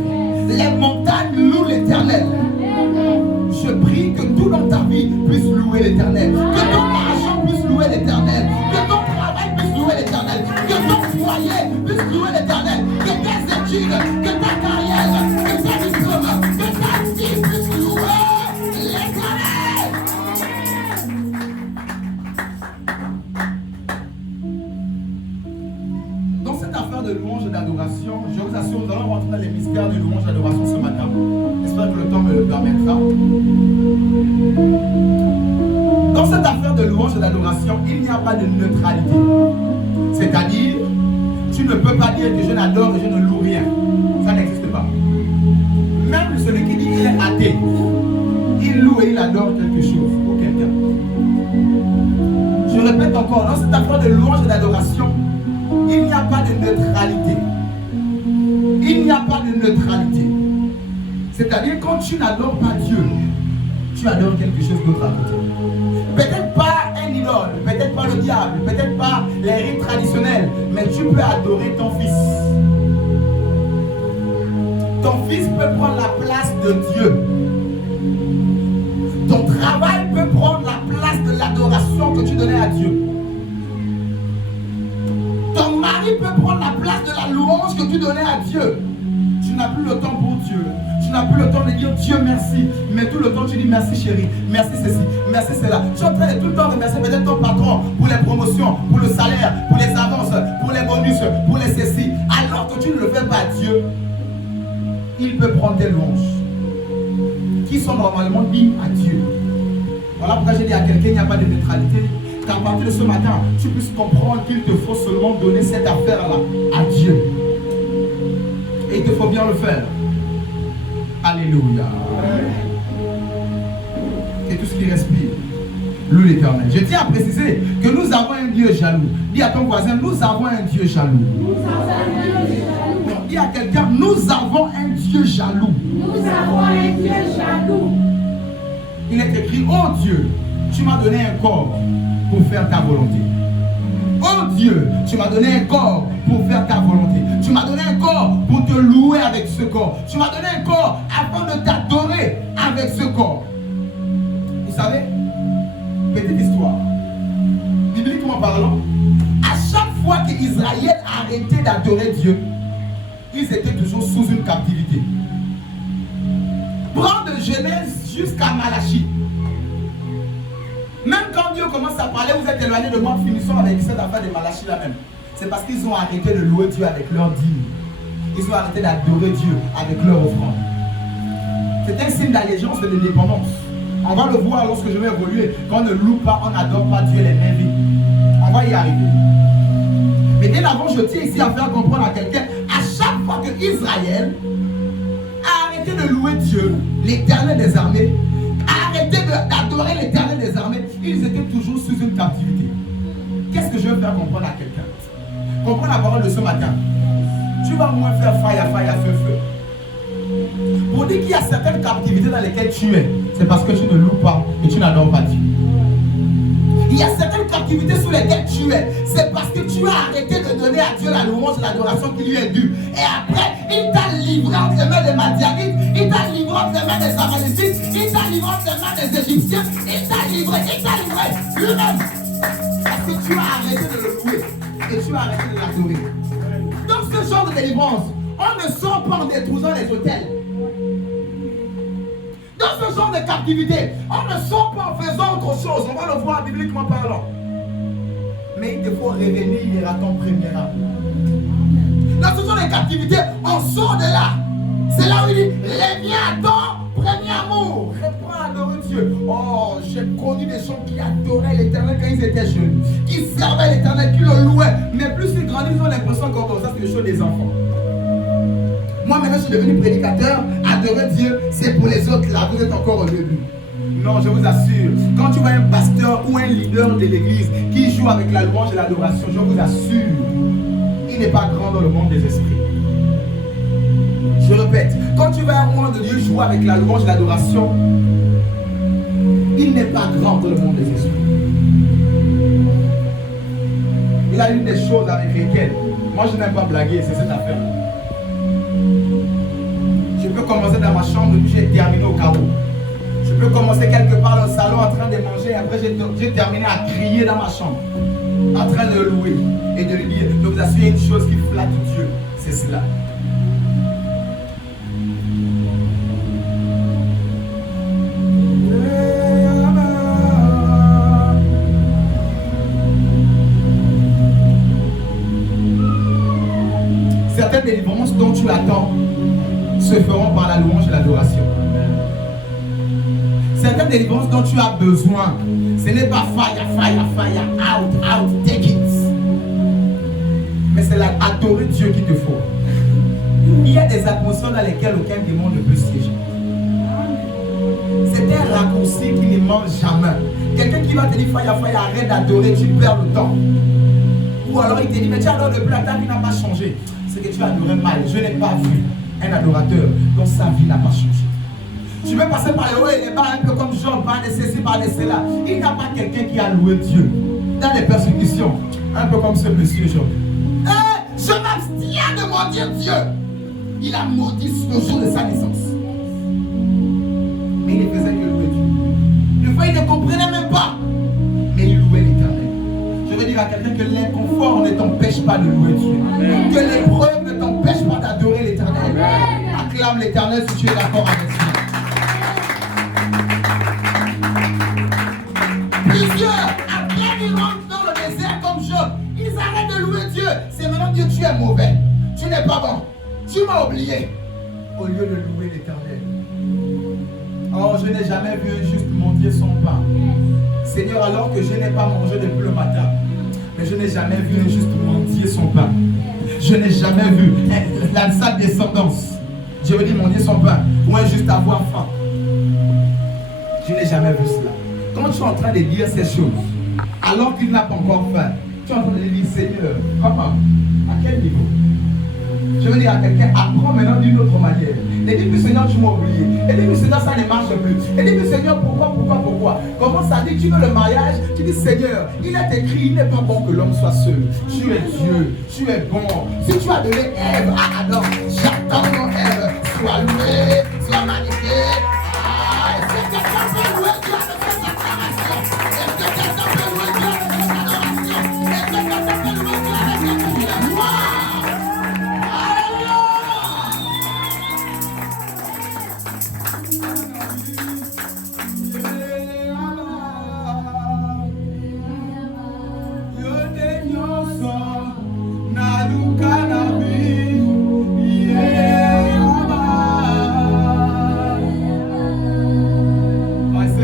Les montagnes louent l'Éternel. Je prie que tout dans ta vie puisse louer l'Éternel. Que ton argent puisse louer l'Éternel. Que ton travail puisse louer l'Éternel. Que ton foyer puisse louer l'Éternel. Que tes études, que ta carrière, que ta diplôme, que ta vie puisse louer l'Éternel. Dans cette affaire de louange et d'adoration, je vous assure, nous allons rentrer dans les mystères de louange et d'adoration ce matin. J'espère que le temps me le permettra. Dans cette affaire de louange et d'adoration, il n'y a pas de neutralité. C'est-à-dire, tu ne peux pas dire que je n'adore et je ne loue rien. Ça n'existe pas. Même celui qui dit qu'il est athée, il loue et il adore quelque chose ou quelqu'un. Je répète encore, dans cette affaire de louange et d'adoration, il n'y a pas de neutralité. Il n'y a pas de neutralité. C'est-à-dire, quand tu n'adores pas Dieu, tu adores quelque chose d'autre à côté. Peut-être pas un idole, peut-être pas le diable, peut-être pas les rites traditionnels, mais tu peux adorer ton fils. Ton fils peut prendre la place de Dieu. Ton travail peut prendre la place de l'adoration que tu donnais à Dieu. Ton mari peut prendre la place de la louange que tu donnais à Dieu. Tu n'as plus le temps pour Dieu. Tu n'as plus le temps de dire Dieu merci. Mais tout le temps tu dis merci chérie, merci ceci, merci cela. Tu es en train de tout le temps remercier peut-être ton patron pour les promotions, pour le salaire, pour les avances, pour les bonus. bonus, pour les ceci, alors que tu ne le fais pas à Dieu, il peut prendre tes louanges qui sont normalement dignes à Dieu. Voilà pourquoi j'ai dit à quelqu'un, il n'y a pas de neutralité. Qu'à partir de ce matin, tu puisses comprendre qu'il te faut seulement donner cette affaire-là à Dieu. Et il te faut bien le faire. Alléluia. Et tout ce qui respire, loue l'Éternel. Je tiens à préciser que nous avons un Dieu jaloux. Dis à ton voisin, nous avons un Dieu jaloux. Non, dis à quelqu'un, nous avons un Dieu jaloux. Nous avons un Dieu jaloux. Il est écrit, oh Dieu, tu m'as donné un corps pour faire ta volonté. Oh Dieu, tu m'as donné un corps pour faire ta volonté. Tu m'as donné un corps pour te louer avec ce corps. Tu m'as donné un corps afin de t'adorer avec ce corps. Vous savez, petite histoire, bibliquement parlant, à chaque fois qu'Israël arrêtait d'adorer Dieu, ils étaient toujours sous une captivité. Prends de Genèse jusqu'à Malachie. Même quand Dieu commence à parler, vous êtes éloigné de moi, finissons avec cette affaire de Malachie là même. C'est parce qu'ils ont arrêté de louer Dieu avec leur dîme. Ils ont arrêté d'adorer Dieu avec leur offrande. C'est un signe d'allégeance et de dépendance. On va le voir lorsque je vais évoluer. Quand on ne loue pas, on n'adore pas Dieu les mains vides. On va y arriver. Mais bien avant, je tiens ici à faire comprendre à quelqu'un, à chaque fois que Israël a arrêté de louer Dieu, l'Éternel des armées, a arrêté d'adorer l'Éternel des armées, ils étaient toujours sous une captivité. Qu'est-ce que je veux faire comprendre à quelqu'un? Comprends la parole de ce matin. Tu vas moins faire faille, feu. Pour dire qu'il y a certaines captivités dans lesquelles tu es, c'est parce que tu ne loues pas et tu n'adores pas Dieu. Il y a certaines captivités sous lesquelles tu es, c'est parce que tu as arrêté de donner à Dieu la louange et l'adoration qui lui est due. Et après, il t'a livré entre les mains des Madianites, il t'a livré entre les mains des Amalécites, il t'a livré entre les mains des Égyptiens, il t'a livré lui-même. Parce que tu as arrêté de le louer et tu as arrêté de l'adorer. Dans ce genre de délivrance, on ne sort pas en détruisant les autels. Dans ce genre de captivité, on ne sort pas en faisant autre chose. On va le voir bibliquement parlant. Mais il te faut revenir à ton premier amour. Dans ce genre de captivité, on sort de là. C'est là où il dit, reviens à ton premier amour. Reprends à adorer Dieu. Oh, j'ai connu des gens qui adoraient l'Éternel quand ils étaient jeunes. Qui servaient l'Éternel, qui le louaient. Mais plus ils grandissent, ils ont l'impression que ça, c'est les choses des enfants. Moi maintenant je suis devenu prédicateur, adorer Dieu, c'est pour les autres là, vous êtes encore au début. Non, je vous assure, quand tu vois un pasteur ou un leader de l'église qui joue avec la louange et l'adoration, je vous assure, il n'est pas grand dans le monde des esprits. Je répète, quand tu vois un moment de Dieu jouer avec la louange et l'adoration, il n'est pas grand dans le monde des esprits. Il a eu des choses avec lesquelles, moi je n'aime pas blaguer, c'est cette affaire. Je peux commencer dans ma chambre et puis j'ai terminé au carreau. Je peux commencer quelque part dans le salon en train de manger et après j'ai terminé à crier dans ma chambre. En train de le louer et de lui dire, je vous assure une chose qui flatte Dieu, c'est cela. Certaines délivrances dont tu attends se feront par la louange et l'adoration. Certaines délivrances dont tu as besoin, ce n'est pas fire, out, take it. Mais c'est adorer Dieu qu'il te faut. Il y a des atmosphères dans lesquelles aucun démon ne peut siéger. C'est un raccourci qui ne manque jamais. Quelqu'un qui va te dire fire, arrête d'adorer, tu perds le temps. Ou alors il te dit, mais tu adores depuis la table, il n'a pas changé. C'est que tu adorais mal. Je n'ai pas vu un adorateur dont sa vie n'a pas changé. Tu veux passer par le haut et les bas, un peu comme Job, par des ceci, par des cela. Il n'y a pas quelqu'un qui a loué Dieu dans les persécutions, un peu comme ce monsieur Job. Je m'abstiens de maudire Dieu. Il a maudit le jour de sa naissance. Mais il ne faisait que louer Dieu. Des fois, il ne comprenait même pas. Mais il louait l'Éternel. Je veux dire à quelqu'un que l'inconfort ne t'empêche pas de louer Dieu. Amen. Que l'épreuve ne t'empêche pas d'adorer l'Éternel. Acclame l'Éternel si tu es d'accord avec ça. Plusieurs, après ils rentrent dans le désert comme Job, ils arrêtent de louer Dieu. C'est maintenant pardon, tu m'as oublié. Au lieu de louer l'Éternel. Oh, je n'ai jamais vu un juste mendier son pain. Seigneur, alors que je n'ai pas mangé depuis le matin, mais je n'ai jamais vu un juste mendier son pain. Je n'ai jamais vu sa descendance. Je veux dire mendier son pain, ou un juste avoir faim. Je n'ai jamais vu cela. Quand tu es en train de dire ces choses, alors qu'il n'a pas encore faim, tu es en train de dire, Seigneur, comment? À quel niveau? Je veux dire à quelqu'un, apprends maintenant d'une autre manière. Et dis, Seigneur, tu m'as oublié. Et dis, Seigneur, ça ne marche plus. Et dis, Seigneur, pourquoi? Commence à dire, tu veux le mariage, tu dis, Seigneur, il est écrit, il n'est pas bon que l'homme soit seul. Tu es Dieu, tu es bon. Si tu as donné Ève à Adam, j'attends mon Ève, sois loué, sois magnifié. Est-ce que quelqu'un peut louer Dieu avec cette acclamation? Est-ce que quelqu'un peut louer Dieu avec cette adoration? Est-ce que quelqu'un peut louer Dieu avec cette cri de gloire?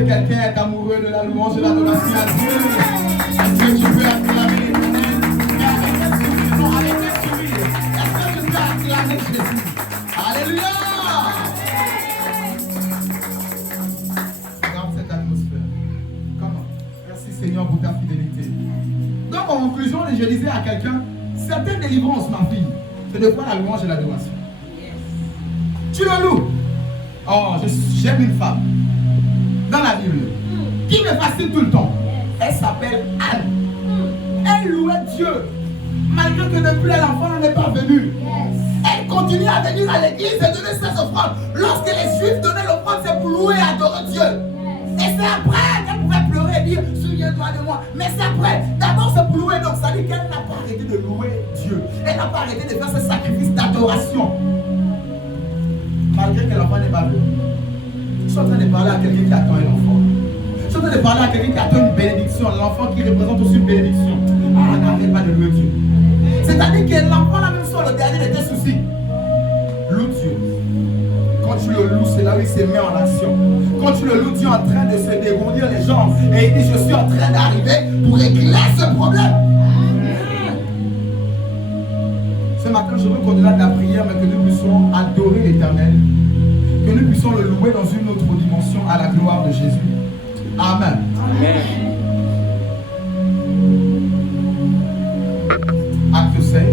Quelqu'un est amoureux de la louange et de l'adoration à Dieu. Est-ce que tu peux acclamer l'Éternel? Arrêtez de sourire. Est-ce que tu peux acclamer Jésus? Alléluia! Regarde cette atmosphère. Comment? Merci Seigneur pour ta fidélité. Donc en conclusion, je disais à quelqu'un, certaines délivrances, ma fille, c'est de faire la louange et l'adoration. Tu le loues. Oh, j'aime une femme dans la Bible qui me fascine tout le temps. Elle s'appelle Anne. Elle louait Dieu malgré que depuis l'enfant n'est pas venu. Elle continue à venir à l'église et donner ses offrandes. Lorsque les Juifs donnaient l'offrande, c'est pour louer et adorer Dieu. Et c'est après qu'elle pouvait pleurer et dire, souviens-toi de moi. Mais c'est après. D'abord c'est pour louer. Donc ça dit qu'elle n'a pas arrêté de louer Dieu. Elle n'a pas arrêté de faire ce sacrifice d'adoration. Malgré que l'enfant n'est pas venu. Je suis en train de parler à quelqu'un qui attend un enfant. Je suis en train de parler à quelqu'un qui attend une bénédiction. L'enfant qui représente aussi une bénédiction. Ah, n'arrête pas de louer Dieu. C'est-à-dire que l'enfant là même sur le dernier de tes soucis. Loue Dieu. Quand tu le loues, c'est là où il se met en action. Quand tu le loues, Dieu est en train de se dégondir les jambes. Et il dit, je suis en train d'arriver pour régler ce problème. Ce matin, je veux qu'au-delà de la prière, mais que nous puissions adorer l'Éternel. Que nous puissions le louer dans une autre dimension à la gloire de Jésus. Amen. Amen. Acte 16.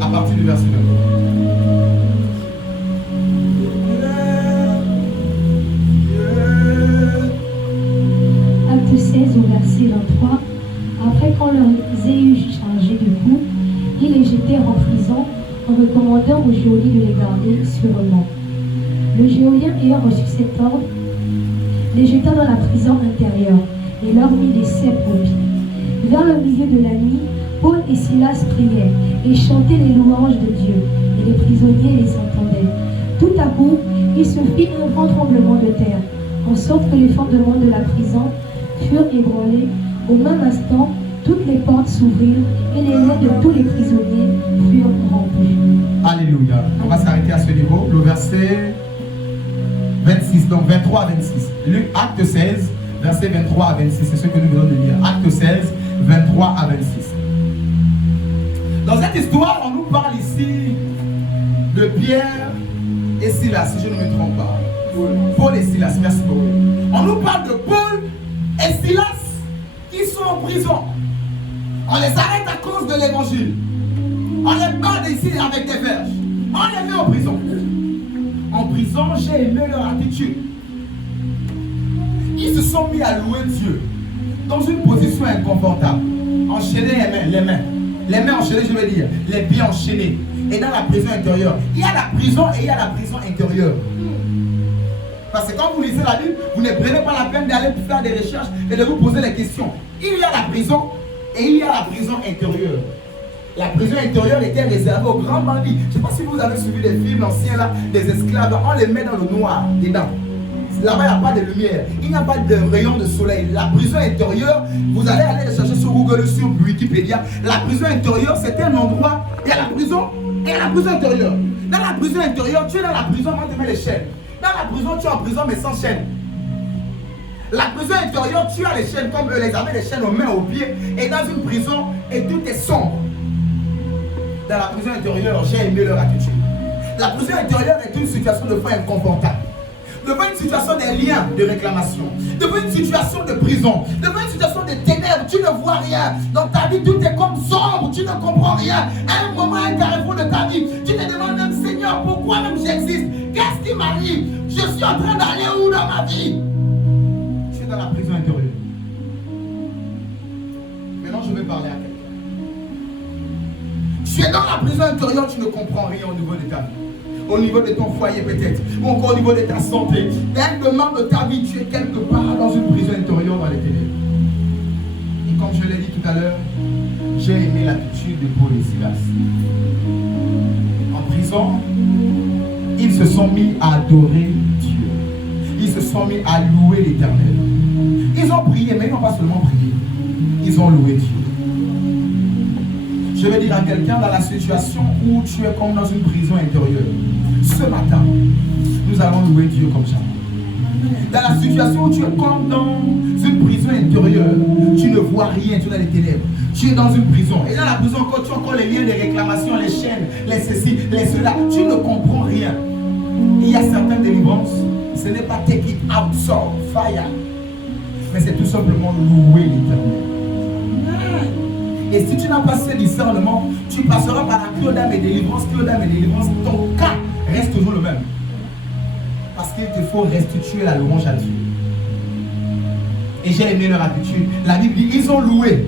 À partir du verset 23. Acte 16 au verset 23. Après qu'on leur ait eu chargé de coups, ils les jetèrent en prison en recommandant au geôlier de les garder sûrement. Le géolien ayant reçu cet ordre, les jeta dans la prison intérieure et leur mit des cèpes aux pieds. Vers le milieu de la nuit, Paul et Silas priaient et chantaient les louanges de Dieu, et les prisonniers les entendaient. Tout à coup, il se fit un grand tremblement de terre, en sorte que les fondements de la prison furent ébranlés. Au même instant, toutes les portes s'ouvrirent et les mains de tous les prisonniers furent rompues. Alléluia. On va s'arrêter à ce niveau. Le verset 26, donc 23 à 26. Luc, acte 16, verset 23 à 26. C'est ce que nous venons de lire. Acte 16, 23 à 26. Dans cette histoire, on nous parle ici de Pierre et Silas, si je ne me trompe pas. Paul et Silas, merci beaucoup. On nous parle de Paul et Silas qui sont en prison. On les arrête à cause de l'évangile. On les bat ici avec des verges. On les met en prison. En prison, j'ai aimé leur attitude. Ils se sont mis à louer Dieu dans une position inconfortable. Enchaîner les mains enchaînées, je veux dire, les pieds enchaînés. Et dans la prison intérieure, il y a la prison et il y a la prison intérieure. Parce que quand vous lisez la Bible, vous ne prenez pas la peine d'aller faire des recherches et de vous poser des questions. Il y a la prison et il y a la prison intérieure. La prison intérieure était réservée aux grands bandits. Je ne sais pas si vous avez suivi les films anciens là, des esclaves, on les met dans le noir, dedans. Là-bas, il n'y a pas de lumière. Il n'y a pas de rayon de soleil. La prison intérieure, vous allez aller chercher sur Google, sur Wikipédia. La prison intérieure, c'est un endroit. Il y a la prison et la prison intérieure. Dans la prison intérieure, tu es dans la prison, on te met les chaînes. Dans la prison, tu es en prison, mais sans chaînes. La prison intérieure, tu as les chaînes comme eux, les avaient les chaînes aux mains, aux pieds. Et dans une prison, et tout est sombre. Dans la prison intérieure, j'ai aimé leur attitude. La prison intérieure est une situation de foi inconfortable. Devant une situation des liens de réclamation, devant une situation de prison, devant une situation de ténèbres, tu ne vois rien. Dans ta vie, tout est comme sombre, tu ne comprends rien. À un moment, un carrefour de ta vie, tu te demandes même, Seigneur, pourquoi même j'existe? Qu'est-ce qui m'arrive? Je suis en train d'aller où dans ma vie? Je suis dans la prison intérieure. Maintenant, je vais parler à quelqu'un. Tu es dans la prison intérieure, tu ne comprends rien au niveau de ta vie. Au niveau de ton foyer peut-être, ou encore au niveau de ta santé. Un moment de ta vie, tu es quelque part dans une prison intérieure dans les ténèbres. Et comme je l'ai dit tout à l'heure, j'ai aimé l'attitude de Paul et Silas. En prison, ils se sont mis à adorer Dieu. Ils se sont mis à louer l'Éternel. Ils ont prié, mais ils n'ont pas seulement prié. Ils ont loué Dieu. Je vais dire à quelqu'un dans la situation où tu es comme dans une prison intérieure. Ce matin, nous allons louer Dieu comme ça. Dans la situation où tu es comme dans une prison intérieure, tu ne vois rien, tu es dans les ténèbres. Tu es dans une prison. Et dans la prison, quand tu as encore les liens de réclamation, les chaînes, les ceci, les cela, tu ne comprends rien. Il y a certaines délivrances, ce n'est pas take it out, so fire. Mais c'est tout simplement louer l'Éternel. Et si tu n'as pas ce discernement, tu passeras par la cure d'âme et délivrance, ton cas reste toujours le même. Parce qu'il te faut restituer la louange à Dieu. Et j'ai aimé leur attitude. La Bible dit, ils ont loué.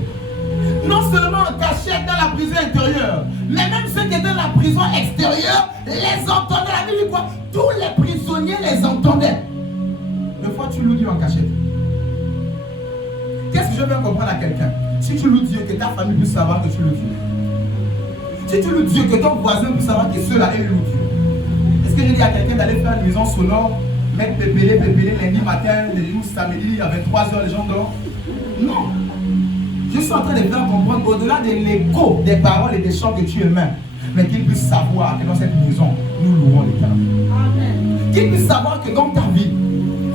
Non seulement en cachette dans la prison intérieure, mais même ceux qui étaient dans la prison extérieure les entendaient. La Bible dit quoi? Tous les prisonniers les entendaient. Des fois, tu loues Dieu en cachette. Qu'est-ce que je veux comprendre à quelqu'un? Si tu loues Dieu, que ta famille puisse savoir que tu loues Dieu. Si tu loues Dieu, que ton voisin puisse savoir que ceux-là, ils louent Dieu. Est-ce que j'ai dit à quelqu'un d'aller faire une maison sonore, mettre pépélé, lundi matin, ou samedi, à 23h, les gens dorment? Non. Je suis en train de faire comprendre au-delà de l'écho des paroles et des chants que tu aimes, mais qu'ils puissent savoir que dans cette maison, nous louons l'Éternel. Qu'ils puissent savoir que dans ta vie,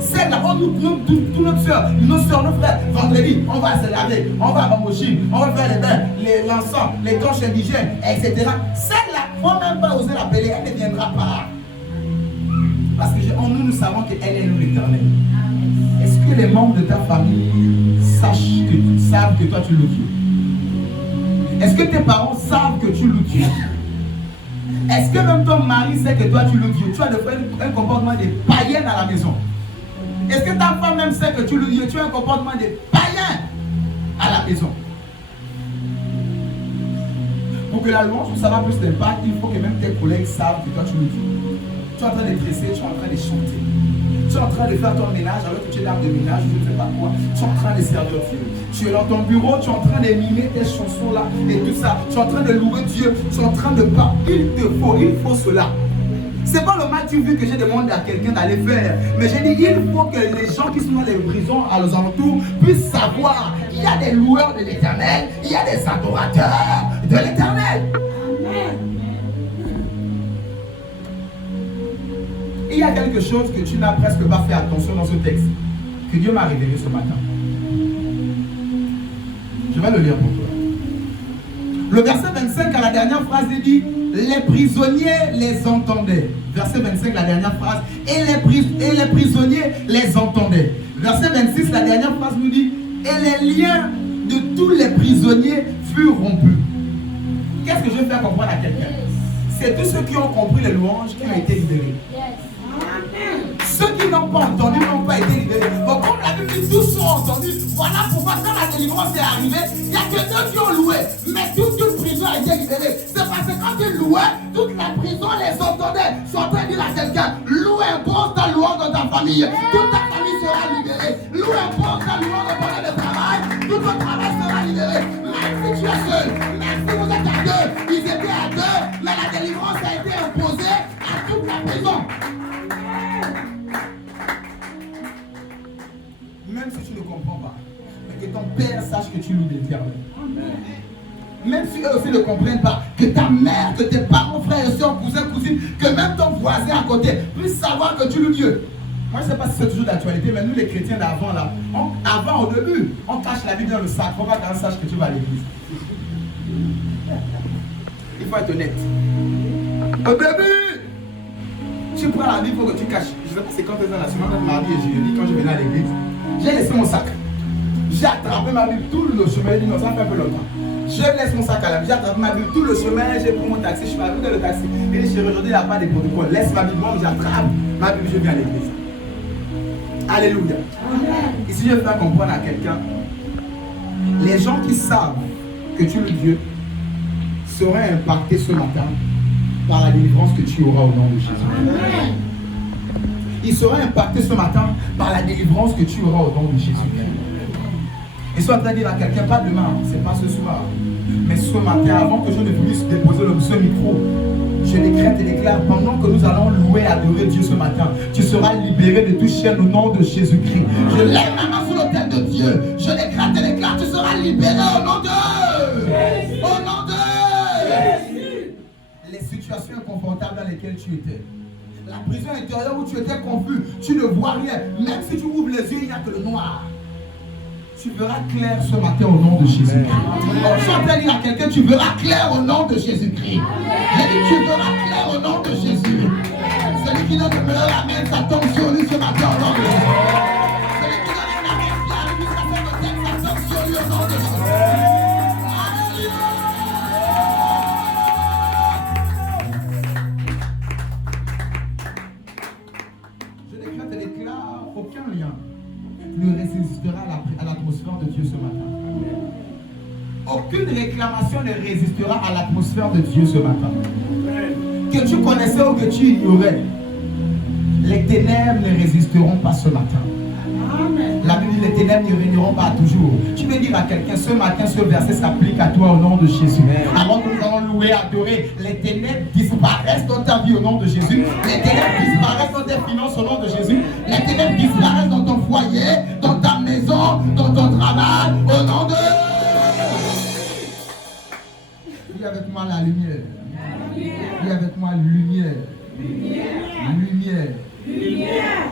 c'est là-bas, tous nos soeurs, nos frères, vendredi, on va se laver, on va à Bambochine, on va faire les bains, l'encens, les torches indigènes, etc. Celle-là, il ne faut même pas oser l'appeler, elle ne viendra pas. Parce que nous savons qu'elle est l'Éternel. Est-ce que les membres de ta famille savent que toi tu loues Dieu? Est-ce que tes parents savent que tu loues Dieu? Est-ce que même ton mari sait que toi tu loues Dieu? Tu as un comportement de païen à la maison. Est-ce que ta femme même sait que tu loues Dieu? Tu as un comportement de païen à la maison. Pour que la louange puisse avoir plus d'impact, il faut que même tes collègues savent que toi tu loues Dieu. Tu es en train de dresser, tu es en train de chanter. Tu es en train de faire ton ménage alors que tu es dame de ménage, je ne sais pas quoi. Tu es en train de servir Dieu. Tu es dans ton bureau, tu es en train de mimer tes chansons là et tout ça. Tu es en train de louer Dieu. Tu es en train de parler. Il faut cela. C'est pas le match vu que j'ai demandé à quelqu'un d'aller faire. Mais j'ai dit, il faut que les gens qui sont dans les prisons à los alentours puissent savoir qu'il y a des loueurs de l'Éternel, il y a des adorateurs de l'Éternel. Il y a quelque chose que tu n'as presque pas fait attention dans ce texte, que Dieu m'a révélé ce matin. Je vais le lire pour toi. Le verset 25 à la dernière phrase, il dit, les prisonniers les entendaient. Verset 25, la dernière phrase, et les prisonniers les entendaient. Verset 26, la dernière phrase nous dit, et les liens de tous les prisonniers furent rompus. Qu'est-ce que je vais faire comprendre à quelqu'un? C'est tous ceux qui ont compris les louanges qui ont été libérés. Ceux qui n'ont pas entendu n'ont pas été libérés. Donc comme la Bible dit, tous sont entendus. Voilà pourquoi quand la délivrance est arrivée, il n'y a que deux qui ont loué. Mais toute prison a été libérée. C'est parce que quand ils louaient, toute la prison les entendait. Je suis en train de dire à quelqu'un, loue un pose ta louange dans ta famille. Toute ta famille sera libérée. Loue un pose ta louange dans ton lieu de travail. Tout ton travail sera libéré. Même si tu es seul, même si vous êtes à deux, ils étaient à deux, mais la délivrance a été imposée à toute la prison. sache que tu loues l'Éternel. Même si eux aussi ne comprennent pas, que ta mère, que tes parents, frères et soeurs, cousins, cousines, que même ton voisin à côté puisse savoir que tu loues Dieu. Moi, je ne sais pas si c'est toujours d'actualité, mais nous, les chrétiens d'avant, là, avant, au début, on cache la Bible dans le sac. Il ne faut pas qu'on sache que tu vas à l'église. Il faut être honnête. Au début, tu prends la Bible, il faut que tu caches. Je ne sais pas c'est quand tu es dans la semaine, mardi et jeudi, quand je venais à l'église, j'ai laissé mon sac. J'ai attrapé ma Bible tout le chemin. J'ai dit non, ça fait un peu longtemps. Je laisse mon sac à la Bible. J'ai attrapé ma Bible tout le chemin. J'ai pris mon taxi. Je suis arrivé dans le taxi. Et je suis aujourd'hui, il n'y a pas de protocole. Laisse ma Bible. Moi, j'attrape ma Bible. Je viens à l'église. Alléluia. Ici, je vais faire comprendre à quelqu'un. Les gens qui savent que tu es Dieu seraient impactés ce matin par la délivrance que tu auras au nom de Jésus. Amen. Ils seraient impactés ce matin par la délivrance que tu auras au nom de Jésus. Ils sont en train de dire à quelqu'un, pas demain, c'est pas ce soir, mais ce matin, avant que je ne puisse déposer ce micro, je décrète et déclare, pendant que nous allons louer et adorer Dieu ce matin, tu seras libéré de toute chaîne au nom de Jésus-Christ. Je lève ma main sur l'autel de Dieu, je décrète et déclare, tu seras libéré au nom de Jésus. Au nom de Jésus. Les situations inconfortables dans lesquelles tu étais, la prison intérieure où tu étais confus, tu ne vois rien, même si tu ouvres les yeux, il n'y a que le noir. Tu verras clair ce matin au nom de Jésus-Christ. Je suis en train de dire à quelqu'un, tu verras clair au nom de Jésus-Christ. J'ai dit, tu verras clair au nom de Jésus. Celui qui donne le meilleur amen, ça tombe sur lui ce matin au nom de Jésus. Celui qui donne un amen, ça lui, ça fait peut-être, ça tombe sur lui au nom de Jésus. Je décrète et déclare, aucun lien ne résistera à l'atmosphère de Dieu ce matin. Aucune réclamation ne résistera à l'atmosphère de Dieu ce matin. Que tu connaissais ou que tu ignorais, les ténèbres ne résisteront pas ce matin. La Bible dit les ténèbres ne régneront pas toujours. Tu veux dire à quelqu'un, ce matin, ce verset s'applique à toi au nom de Jésus. Avant que nous allons louer, adorer, les ténèbres disparaissent dans ta vie au nom de Jésus. Les ténèbres disparaissent dans tes finances au nom de Jésus. Les ténèbres disparaissent dans ton foyer, dans ta maison, dans ton travail, au nom de... Dis avec moi la lumière. Dis avec moi lumière. Lumière.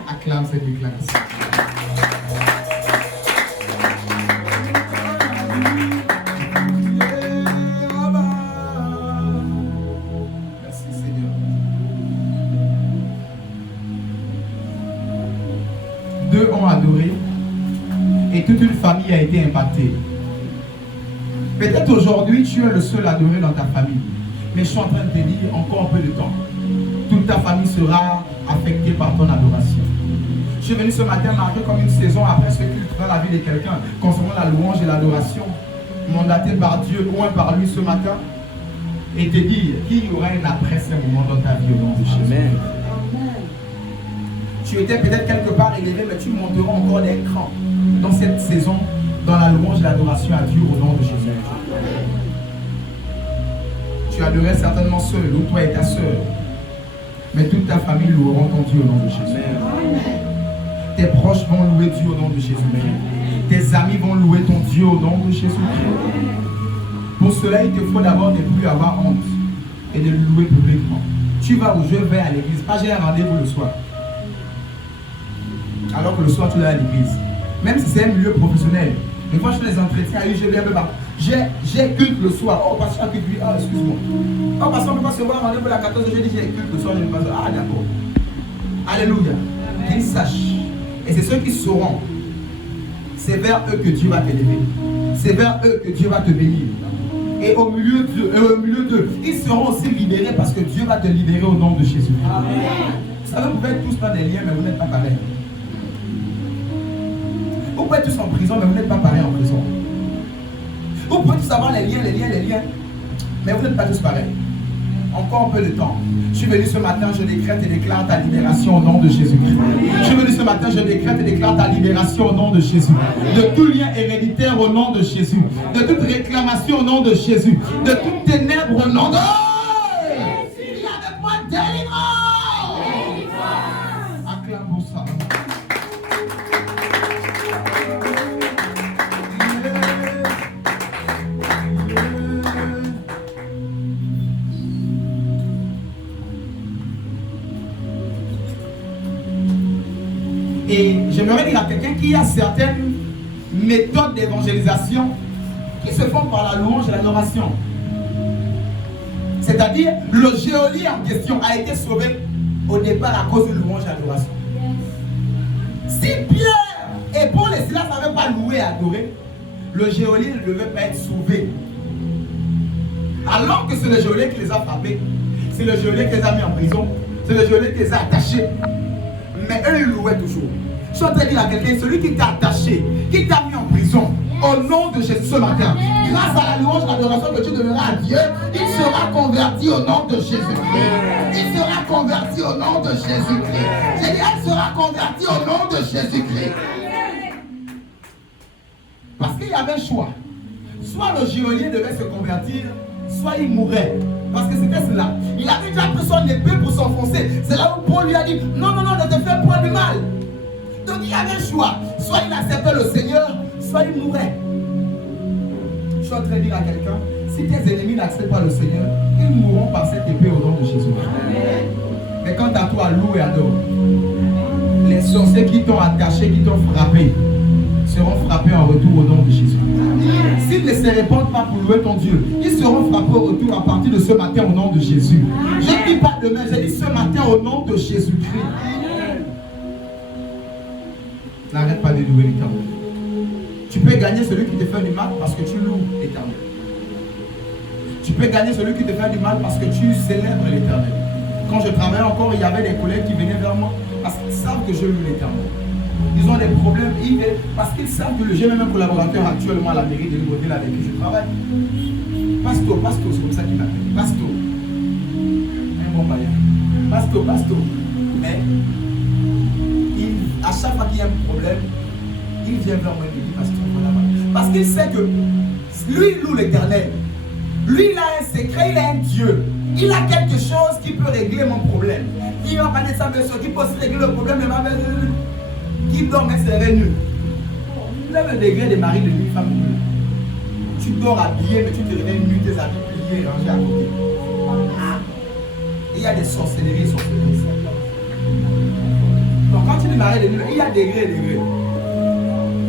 Acclame cette déclaration. Merci Seigneur. Deux ont adoré et toute une famille a été impactée. Peut-être aujourd'hui tu es le seul adoré dans ta famille, mais je suis en train de te dire encore un peu de temps. Toute ta famille sera affectée par ton adoration. Je suis venu ce matin marquer comme une saison après ce culte dans la vie de quelqu'un concernant la louange et l'adoration, mandaté par Dieu, loin par lui ce matin, et te dire qu'il y aura une après ce moment dans ta vie au nom de Jésus. Amen. Tu étais peut-être quelque part élevé, mais tu monteras encore des crans dans cette saison, dans la louange et l'adoration à Dieu au nom de Jésus. Tu adorais certainement seul, ou toi et ta soeur, mais toute ta famille loueront ton Dieu au nom de Jésus. Amen. Tes proches vont louer Dieu au nom de Jésus. Tes amis vont louer ton Dieu au nom de Jésus. Pour cela, il te faut d'abord ne plus avoir honte et de le louer publiquement. Tu vas où je vais à l'église. Pas j'ai un rendez-vous le soir. Alors que le soir, tu es à l'église. Même si c'est un milieu professionnel. Des fois, je fais des entretiens à UGB, j'ai culte le soir. Oh, pasteur a culte, ah, excuse-moi. Oh, pasteur, on ne peut pas se voir rendez-vous à 14h. J'ai dit, j'ai culte le soir, je ne peux pas. Ah, d'accord. Alléluia. Qu'ils sachent. Et c'est ceux qui sauront. C'est vers eux que Dieu va t'élever. C'est vers eux que Dieu va te bénir. Et au milieu d'eux, ils seront aussi libérés parce que Dieu va te libérer au nom de Jésus. Amen. Vous savez, vous pouvez être tous dans des liens, mais vous n'êtes pas pareils. Vous pouvez être tous en prison, mais vous n'êtes pas pareils en prison. Vous pouvez tous avoir les liens, mais vous n'êtes pas tous pareils. Encore un peu de temps. Je suis venu ce matin, je décrète et déclare ta libération au nom de Jésus-Christ. Je suis venu ce matin, je décrète et déclare ta libération au nom de Jésus. De tout lien héréditaire au nom de Jésus. De toute réclamation au nom de Jésus. De toute ténèbre au nom de Jésus. Il y a des points délivrants. Acclame pour ça. Et j'aimerais dire à quelqu'un qu'il y a certaines méthodes d'évangélisation qui se font par la louange et l'adoration. C'est-à-dire, le geôlier en question a été sauvé au départ à cause de louange et l'adoration. Si Pierre et Paul et Silas n'avaient pas loué et adoré, le geôlier ne devait pas être sauvé. Alors que c'est le geôlier qui les a frappés, c'est le geôlier qui les a mis en prison, c'est le geôlier qui les a attachés. Mais eux, ils louaient toujours. Je suis en train de dire à quelqu'un, celui qui t'a attaché, qui t'a mis en prison, au nom de Jésus ce matin, grâce à la louange et l'adoration que tu donneras à Dieu, il sera converti au nom de Jésus-Christ. Il sera converti au nom de Jésus-Christ. J'ai dit, elle sera convertie au nom de Jésus-Christ. Parce qu'il y avait un choix. Soit le geôlier devait se convertir, soit il mourrait. Parce que c'était cela. Il avait déjà pris son épée pour s'enfoncer. C'est là où Paul lui a dit, non, non, non, ne te fais point de mal. Donc il y avait un choix. Soit il acceptait le Seigneur, soit il mourait. Je suis en train de dire à quelqu'un, si tes ennemis n'acceptent pas le Seigneur, ils mourront par cette épée au nom de Jésus. Mais quant à toi, loue et adore. Les sorciers qui t'ont attaché, qui t'ont frappé, seront frappés en retour au nom de Jésus. S'ils ne se répondent pas pour louer ton Dieu, ils seront frappés au retour à partir de ce matin au nom de Jésus. Je ne dis pas demain, je dis ce matin au nom de Jésus-Christ. N'arrête pas de louer l'Éternel. Tu peux gagner celui qui te fait du mal parce que tu loues l'Éternel. Tu peux gagner celui qui te fait du mal parce que tu célèbres l'Éternel. Quand je travaillais encore, il y avait des collègues qui venaient vers moi parce qu'ils savent que je loue l'Éternel. Ils ont des problèmes parce qu'ils savent que j'ai même un collaborateur actuellement à la mairie de Libreville avec qui je travaille. Pasteur, c'est comme ça qu'il m'appelle. Pasteur. Un bon bailleur. Pasteur. Mais à chaque fois qu'il y a un problème, il vient vers moi et me dit, pasteur, voilà. Parce qu'il sait que lui, il loue l'Éternel. Lui, il a un secret, il a un Dieu. Il a quelque chose qui peut régler mon problème. Il va parler de sa personne qui peut se régler le problème de ma mère. Qui dort, mais c'est nu. Même le degré des maris de nuit, femme nue. Tu dors habillé, mais tu te réveilles nu, tes habits pliés, rangés à côté. Il y a des sorcelleries. Donc quand tu es marié de nuit, il y a degré.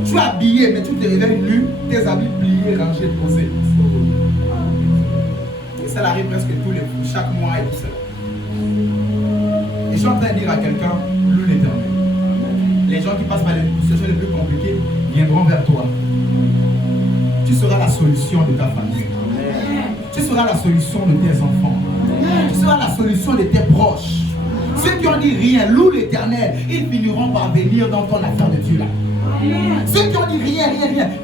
Tu es habillé, mais tu te réveilles nu, tes habits pliés, rangés, posés. Et ça arrive presque tous les jours, chaque mois et tout ça. Et je suis en train de dire à quelqu'un, loue l'Éternel. Les gens qui passent par les situations les plus compliquées viendront vers toi. Tu seras la solution de ta famille. Tu seras la solution de tes enfants. Tu seras la solution de tes proches. Ceux qui ont dit rien, loue l'Éternel, ils finiront par venir dans ton affaire de Dieu là. Ceux qui ont dit rien,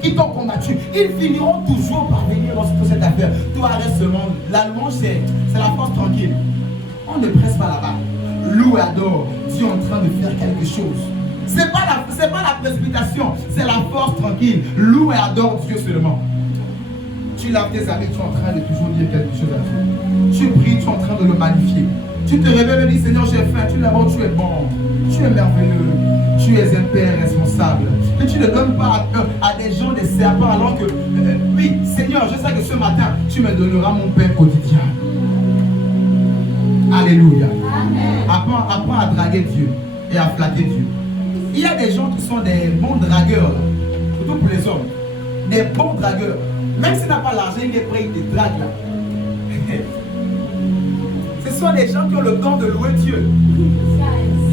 qui t'ont combattu, ils finiront toujours par venir dans toute cette affaire. Toi, reste seulement. La louange, c'est la force tranquille. On ne presse pas là-bas. Loue et adore. Dieu est en train de faire quelque chose. C'est pas la précipitation, c'est la force tranquille. Loue et adore Dieu seulement. Tu laves tes habits, tu es en train de toujours dire quelque chose à Dieu. Tu pries, tu es en train de le magnifier. Tu te réveilles et dis, Seigneur, j'ai faim. Tu l'abondes, tu es bon. Tu es merveilleux. Tu es un père responsable. Et tu ne donnes pas à des gens des serpents alors que, oui, Seigneur, je sais que ce matin, tu me donneras mon pain quotidien. Alléluia. Apprends à draguer Dieu et à flatter Dieu. Il y a des gens qui sont des bons dragueurs, là. Surtout pour les hommes. Des bons dragueurs. Même s'il n'a pas l'argent, il est prêt, il te drague là. Ce sont des gens qui ont le don de louer Dieu.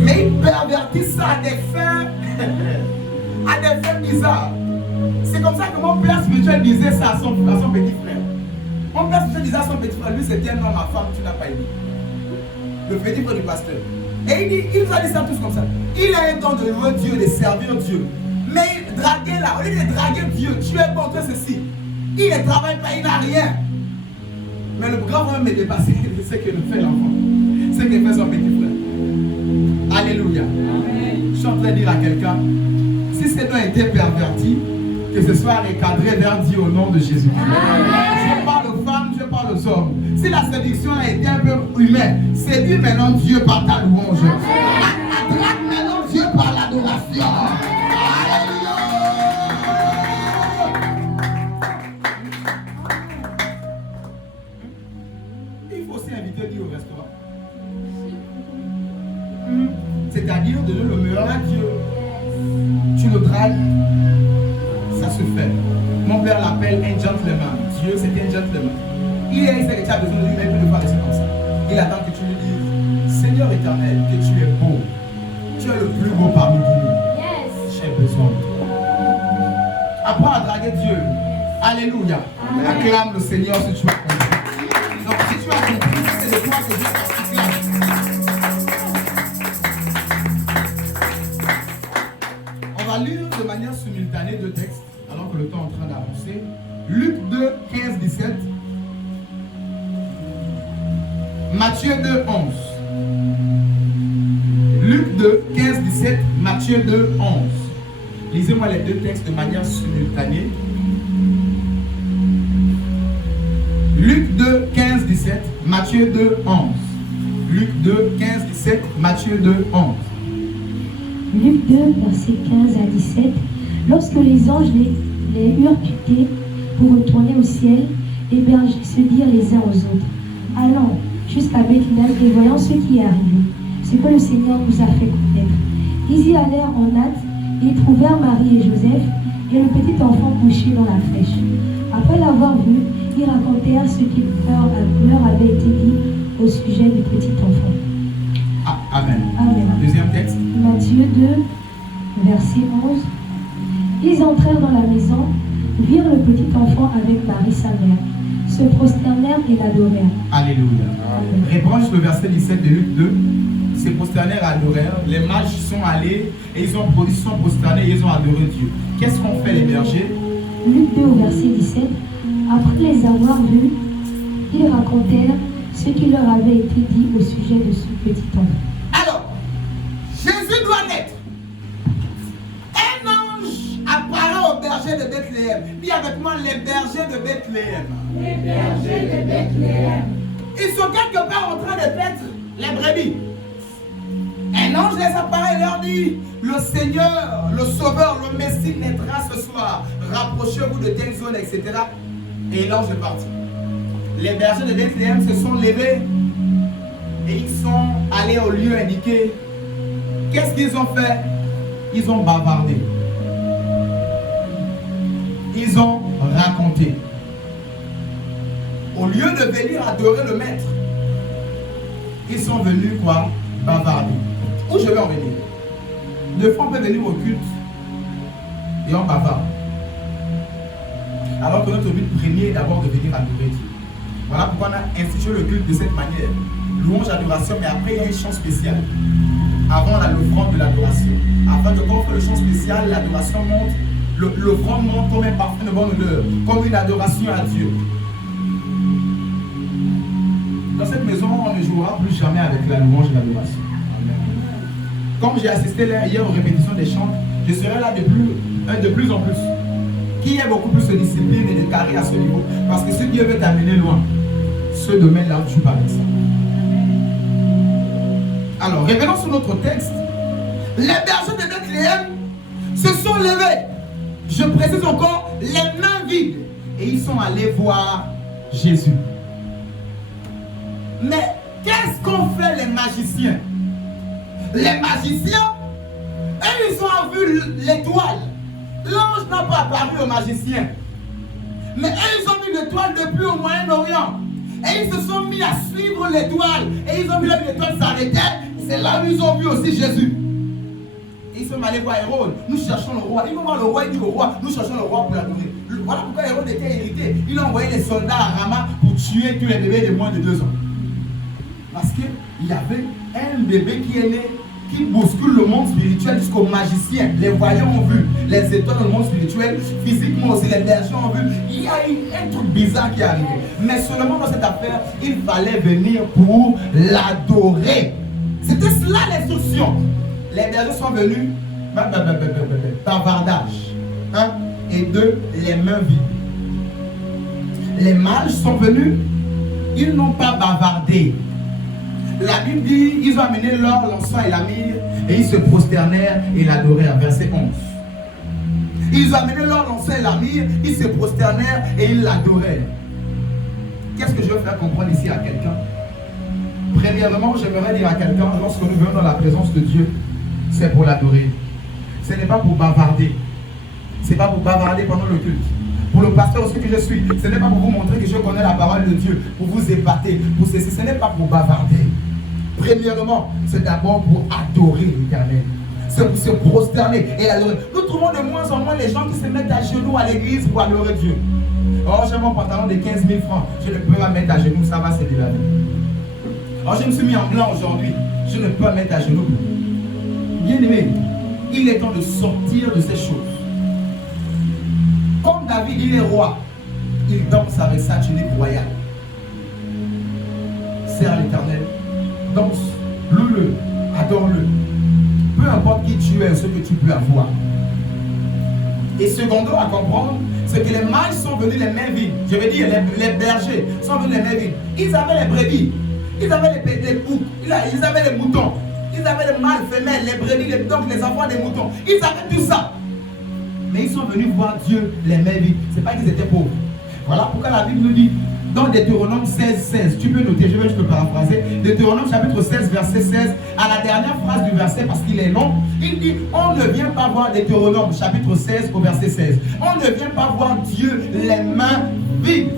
Mais ils pervertissent ça à des fins bizarres. C'est comme ça que mon père spirituel disait ça à son petit frère. Mon père spirituel disait à son petit frère, lui c'était un homme, ma femme, tu n'as pas aimé. Le petit frère du pasteur. Et il nous a dit ça tous comme ça. Il a un don de louer Dieu, de servir Dieu. Mais draguer là, au lieu de draguer Dieu, tu es contre ceci. Il ne travaille pas, il n'a rien. Mais le grand frère m'est dépassé. C'est ce que fait l'enfant. C'est ce que fait son petit frère. Alléluia. Amen. Je suis en train de dire à quelqu'un, si ce don était perverti, que ce soit recadré vers Dieu au nom de Jésus. Je parle aux femmes, je parle aux hommes. Si la séduction a été un peu humaine, séduis maintenant Dieu par ta louange. Attrape maintenant Dieu par l'adoration. Alléluia. Il faut aussi inviter Dieu au restaurant. C'est-à-dire donner le meilleur à Dieu. tu le dragues, ça se fait. Mon père l'appelle un gentleman. Dieu, c'est un gentleman. Il sait que tu as besoin de lui, mais il peut pas rester comme ça. Il attend que tu lui dises, Seigneur éternel, que tu es beau. Tu es le plus beau parmi nous. J'ai besoin de toi. Apprends à draguer Dieu. Alléluia. Acclame le Seigneur si tu as compris. Donc si tu as compris, c'est de toi que Dieu t'acclame. On va lire de manière simultanée deux textes, alors que le temps est en train d'avancer. Luc 2, 15, 17. Matthieu 2, 11. Luc 2, 15, 17. Matthieu 2, 11. Lisez-moi les deux textes de manière simultanée. Luc 2, 15, 17. Matthieu 2, 11. Luc 2, 15, 17. Matthieu 2, 11. Luc 2, versets 15 à 17. Lorsque les anges les eurent quittés pour retourner au ciel, les bergers se dirent les uns aux autres, allons jusqu'à Bethléem et voyons ce qui est arrivé, ce que le Seigneur nous a fait connaître. Ils y allèrent en hâte et trouvèrent Marie et Joseph et le petit enfant couché dans la fraîche. Après l'avoir vu, ils racontèrent ce qui leur avait été dit au sujet du petit enfant. Ah, amen. Amen. Deuxième texte. Matthieu 2, verset 11. Ils entrèrent dans la maison, virent le petit enfant avec Marie sa mère, se prosternèrent et l'adorèrent. Alléluia. Reprends juste le verset 17 de Luc 2. Se prosternèrent et adorèrent. Les mages sont allés et ils se sont prosternés et ils ont adoré Dieu. Qu'est-ce qu'ont fait les bergers? Luc 2 au verset 17. Après les avoir vus, ils racontèrent ce qui leur avait été dit au sujet de ce petit enfant. Alors, Jésus doit naître. Un ange apparaît aux bergers de Bethléem. Dis avec moi, les bergers de Bethléem. Les bergers de Bethléem. Ils sont quelque part en train de paître les brebis. Un ange les apparaît et leur dit, le Seigneur, le Sauveur, le Messie naîtra ce soir. Rapprochez-vous de telle zone, etc. Et l'ange est parti. Les bergers de Bethléem se sont levés et ils sont allés au lieu indiqué. Qu'est-ce qu'ils ont fait? Ils ont bavardé. Ils ont raconté. Au lieu de venir adorer le maître, ils sont venus quoi? Bavarder. Où je vais en venir? Deux fois on peut venir au culte et on bavarde. Alors que notre but premier est d'abord de venir adorer Dieu. Voilà pourquoi on a institué le culte de cette manière. Louange, adoration, mais après il y a un chant spécial. Avant l'offrande de l'adoration. Afin que quand on fait le chant spécial, l'adoration monte, l'offrande monte comme un parfum de bonne odeur, comme une adoration à Dieu. Dans cette maison, on ne jouera plus jamais avec la louange et l'adoration. Comme j'ai assisté là hier aux répétitions des chants, je serai là de plus en plus. Qui est beaucoup plus de discipline et de carré à ce niveau. Parce que ce Dieu veut t'amener loin. Ce domaine-là où tu parles de ça. Alors, revenons sur notre texte. Les bergers de Bethléem se sont levés. Je précise encore, les mains vides. Et ils sont allés voir Jésus. Mais qu'est-ce qu'ont fait les magiciens? Les magiciens, eux, ils ont vu l'étoile. L'ange n'a pas apparu aux magiciens. Mais eux, ils ont vu l'étoile depuis au Moyen-Orient. Et ils se sont mis à suivre l'étoile. Et ils ont vu que l'étoile s'arrêtait. C'est là où ils ont vu aussi Jésus. Et ils sont allés voir Hérode. Nous cherchons le roi. Ils vont voir le roi. Il dit au roi, nous cherchons le roi pour l'adorer. Voilà pourquoi Hérode était irrité. Il a envoyé les soldats à Rama pour tuer tous les bébés de moins de 2 ans. Parce qu'il y avait un bébé qui est né, qui bouscule le monde spirituel jusqu'aux magiciens. Les voyants ont vu, les étoiles dans le monde spirituel, physiquement aussi, les bergers ont vu. Il y a eu un truc bizarre qui est arrivé. Mais seulement dans cette affaire, il fallait venir pour l'adorer. C'était cela l'instruction. Les bergers sont venus, bavardage. 1 et 2, les mains vides. Les mages sont venus, ils n'ont pas bavardé. La Bible dit, ils ont amené l'or, l'encens et la myrrhe, et ils se prosternèrent et l'adorèrent. Verset 11. Ils ont amené l'or, l'encens et la myrrhe, ils se prosternèrent et ils l'adorèrent. Qu'est-ce que je veux faire comprendre ici à quelqu'un? Premièrement, j'aimerais dire à quelqu'un, lorsque nous venons dans la présence de Dieu, c'est pour l'adorer. ce n'est pas pour bavarder. Ce n'est pas pour bavarder pendant le culte. Pour le pasteur aussi que je suis, ce n'est pas pour vous montrer que je connais la parole de Dieu, pour vous épater, pour ceci. Ce n'est pas pour bavarder. Premièrement, c'est d'abord pour adorer l'Éternel. C'est pour se prosterner et adorer. Nous trouvons de moins en moins les gens qui se mettent à genoux à l'église pour adorer Dieu. Oh, j'ai mon pantalon de 15 000 francs. Je ne peux pas mettre à genoux, ça va, c'est de la vie. Oh, je me suis mis en blanc aujourd'hui. Je ne peux pas mettre à genoux. Bien aimé, il est temps de sortir de ces choses. Comme David, il est roi. Il danse avec sa tunique royale. Sers l'Éternel. Danse, loue-le, adore-le. Peu importe qui tu es, ce que tu peux avoir. Et secondo à comprendre, c'est que les mâles sont venus les mains vides. Je veux dire, les bergers sont venus les mains vides. Ils avaient les brebis, ils avaient les boucs, ils avaient les moutons, ils avaient les mâles, femelles, les brebis, donc les enfants des moutons. Ils avaient tout ça. Mais ils sont venus voir Dieu les mains vides. Ce n'est pas qu'ils étaient pauvres. Voilà pourquoi la Bible nous dit, dans Deutéronome 16, tu peux noter, je vais juste paraphraser, Deutéronome chapitre 16, verset 16, à la dernière phrase du verset, parce qu'il est long, il dit, on ne vient pas voir Deutéronome chapitre 16 au verset 16. On ne vient pas voir Dieu les mains vides.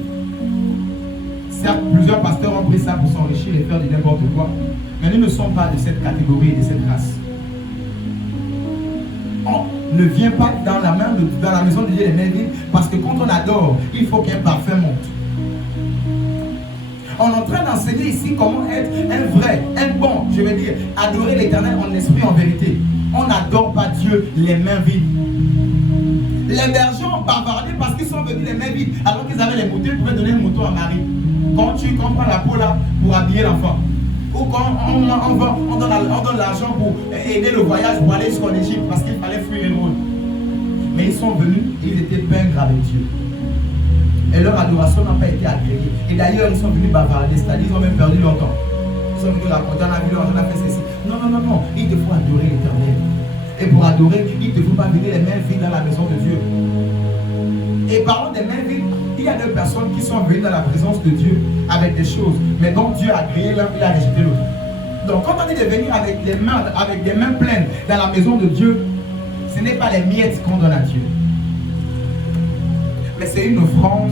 Certes, plusieurs pasteurs ont pris ça pour s'enrichir et faire du n'importe quoi, mais nous ne sommes pas de cette catégorie et de cette race. On ne vient pas dans la maison de Dieu les mains vides, parce que quand on adore, il faut qu'un parfum monte. On est en train d'enseigner ici comment être un vrai, un bon, je veux dire, adorer l'Éternel en esprit, en vérité. On n'adore pas Dieu les mains vides. Les bergers ont bavardé parce qu'ils sont venus les mains vides, alors qu'ils avaient les moutons, ils pouvaient donner le mouton à Marie. Quand tu comprends la peau là pour habiller l'enfant, ou quand on donne l'argent pour aider le voyage pour aller jusqu'en Égypte parce qu'il fallait fuir Hérode. Mais ils sont venus et ils étaient peindre avec Dieu. Et leur adoration n'a pas été agréée. Et d'ailleurs, ils sont venus bavarder, c'est-à-dire ils ont même perdu leur temps. Ils sont venus raconter, on a vu leur, on a fait ceci. Non, non, non, non. Il te faut adorer l'Éternel. Et pour adorer, il ne te faut pas venir les mains vides dans la maison de Dieu. Et parlant des mains vides, il y a deux personnes qui sont venues dans la présence de Dieu avec des choses. Mais donc Dieu a créé l'un, il a rejeté l'autre. Donc quand on dit de venir avec des mains pleines dans la maison de Dieu, ce n'est pas les miettes qu'on donne à Dieu. Mais c'est une offrande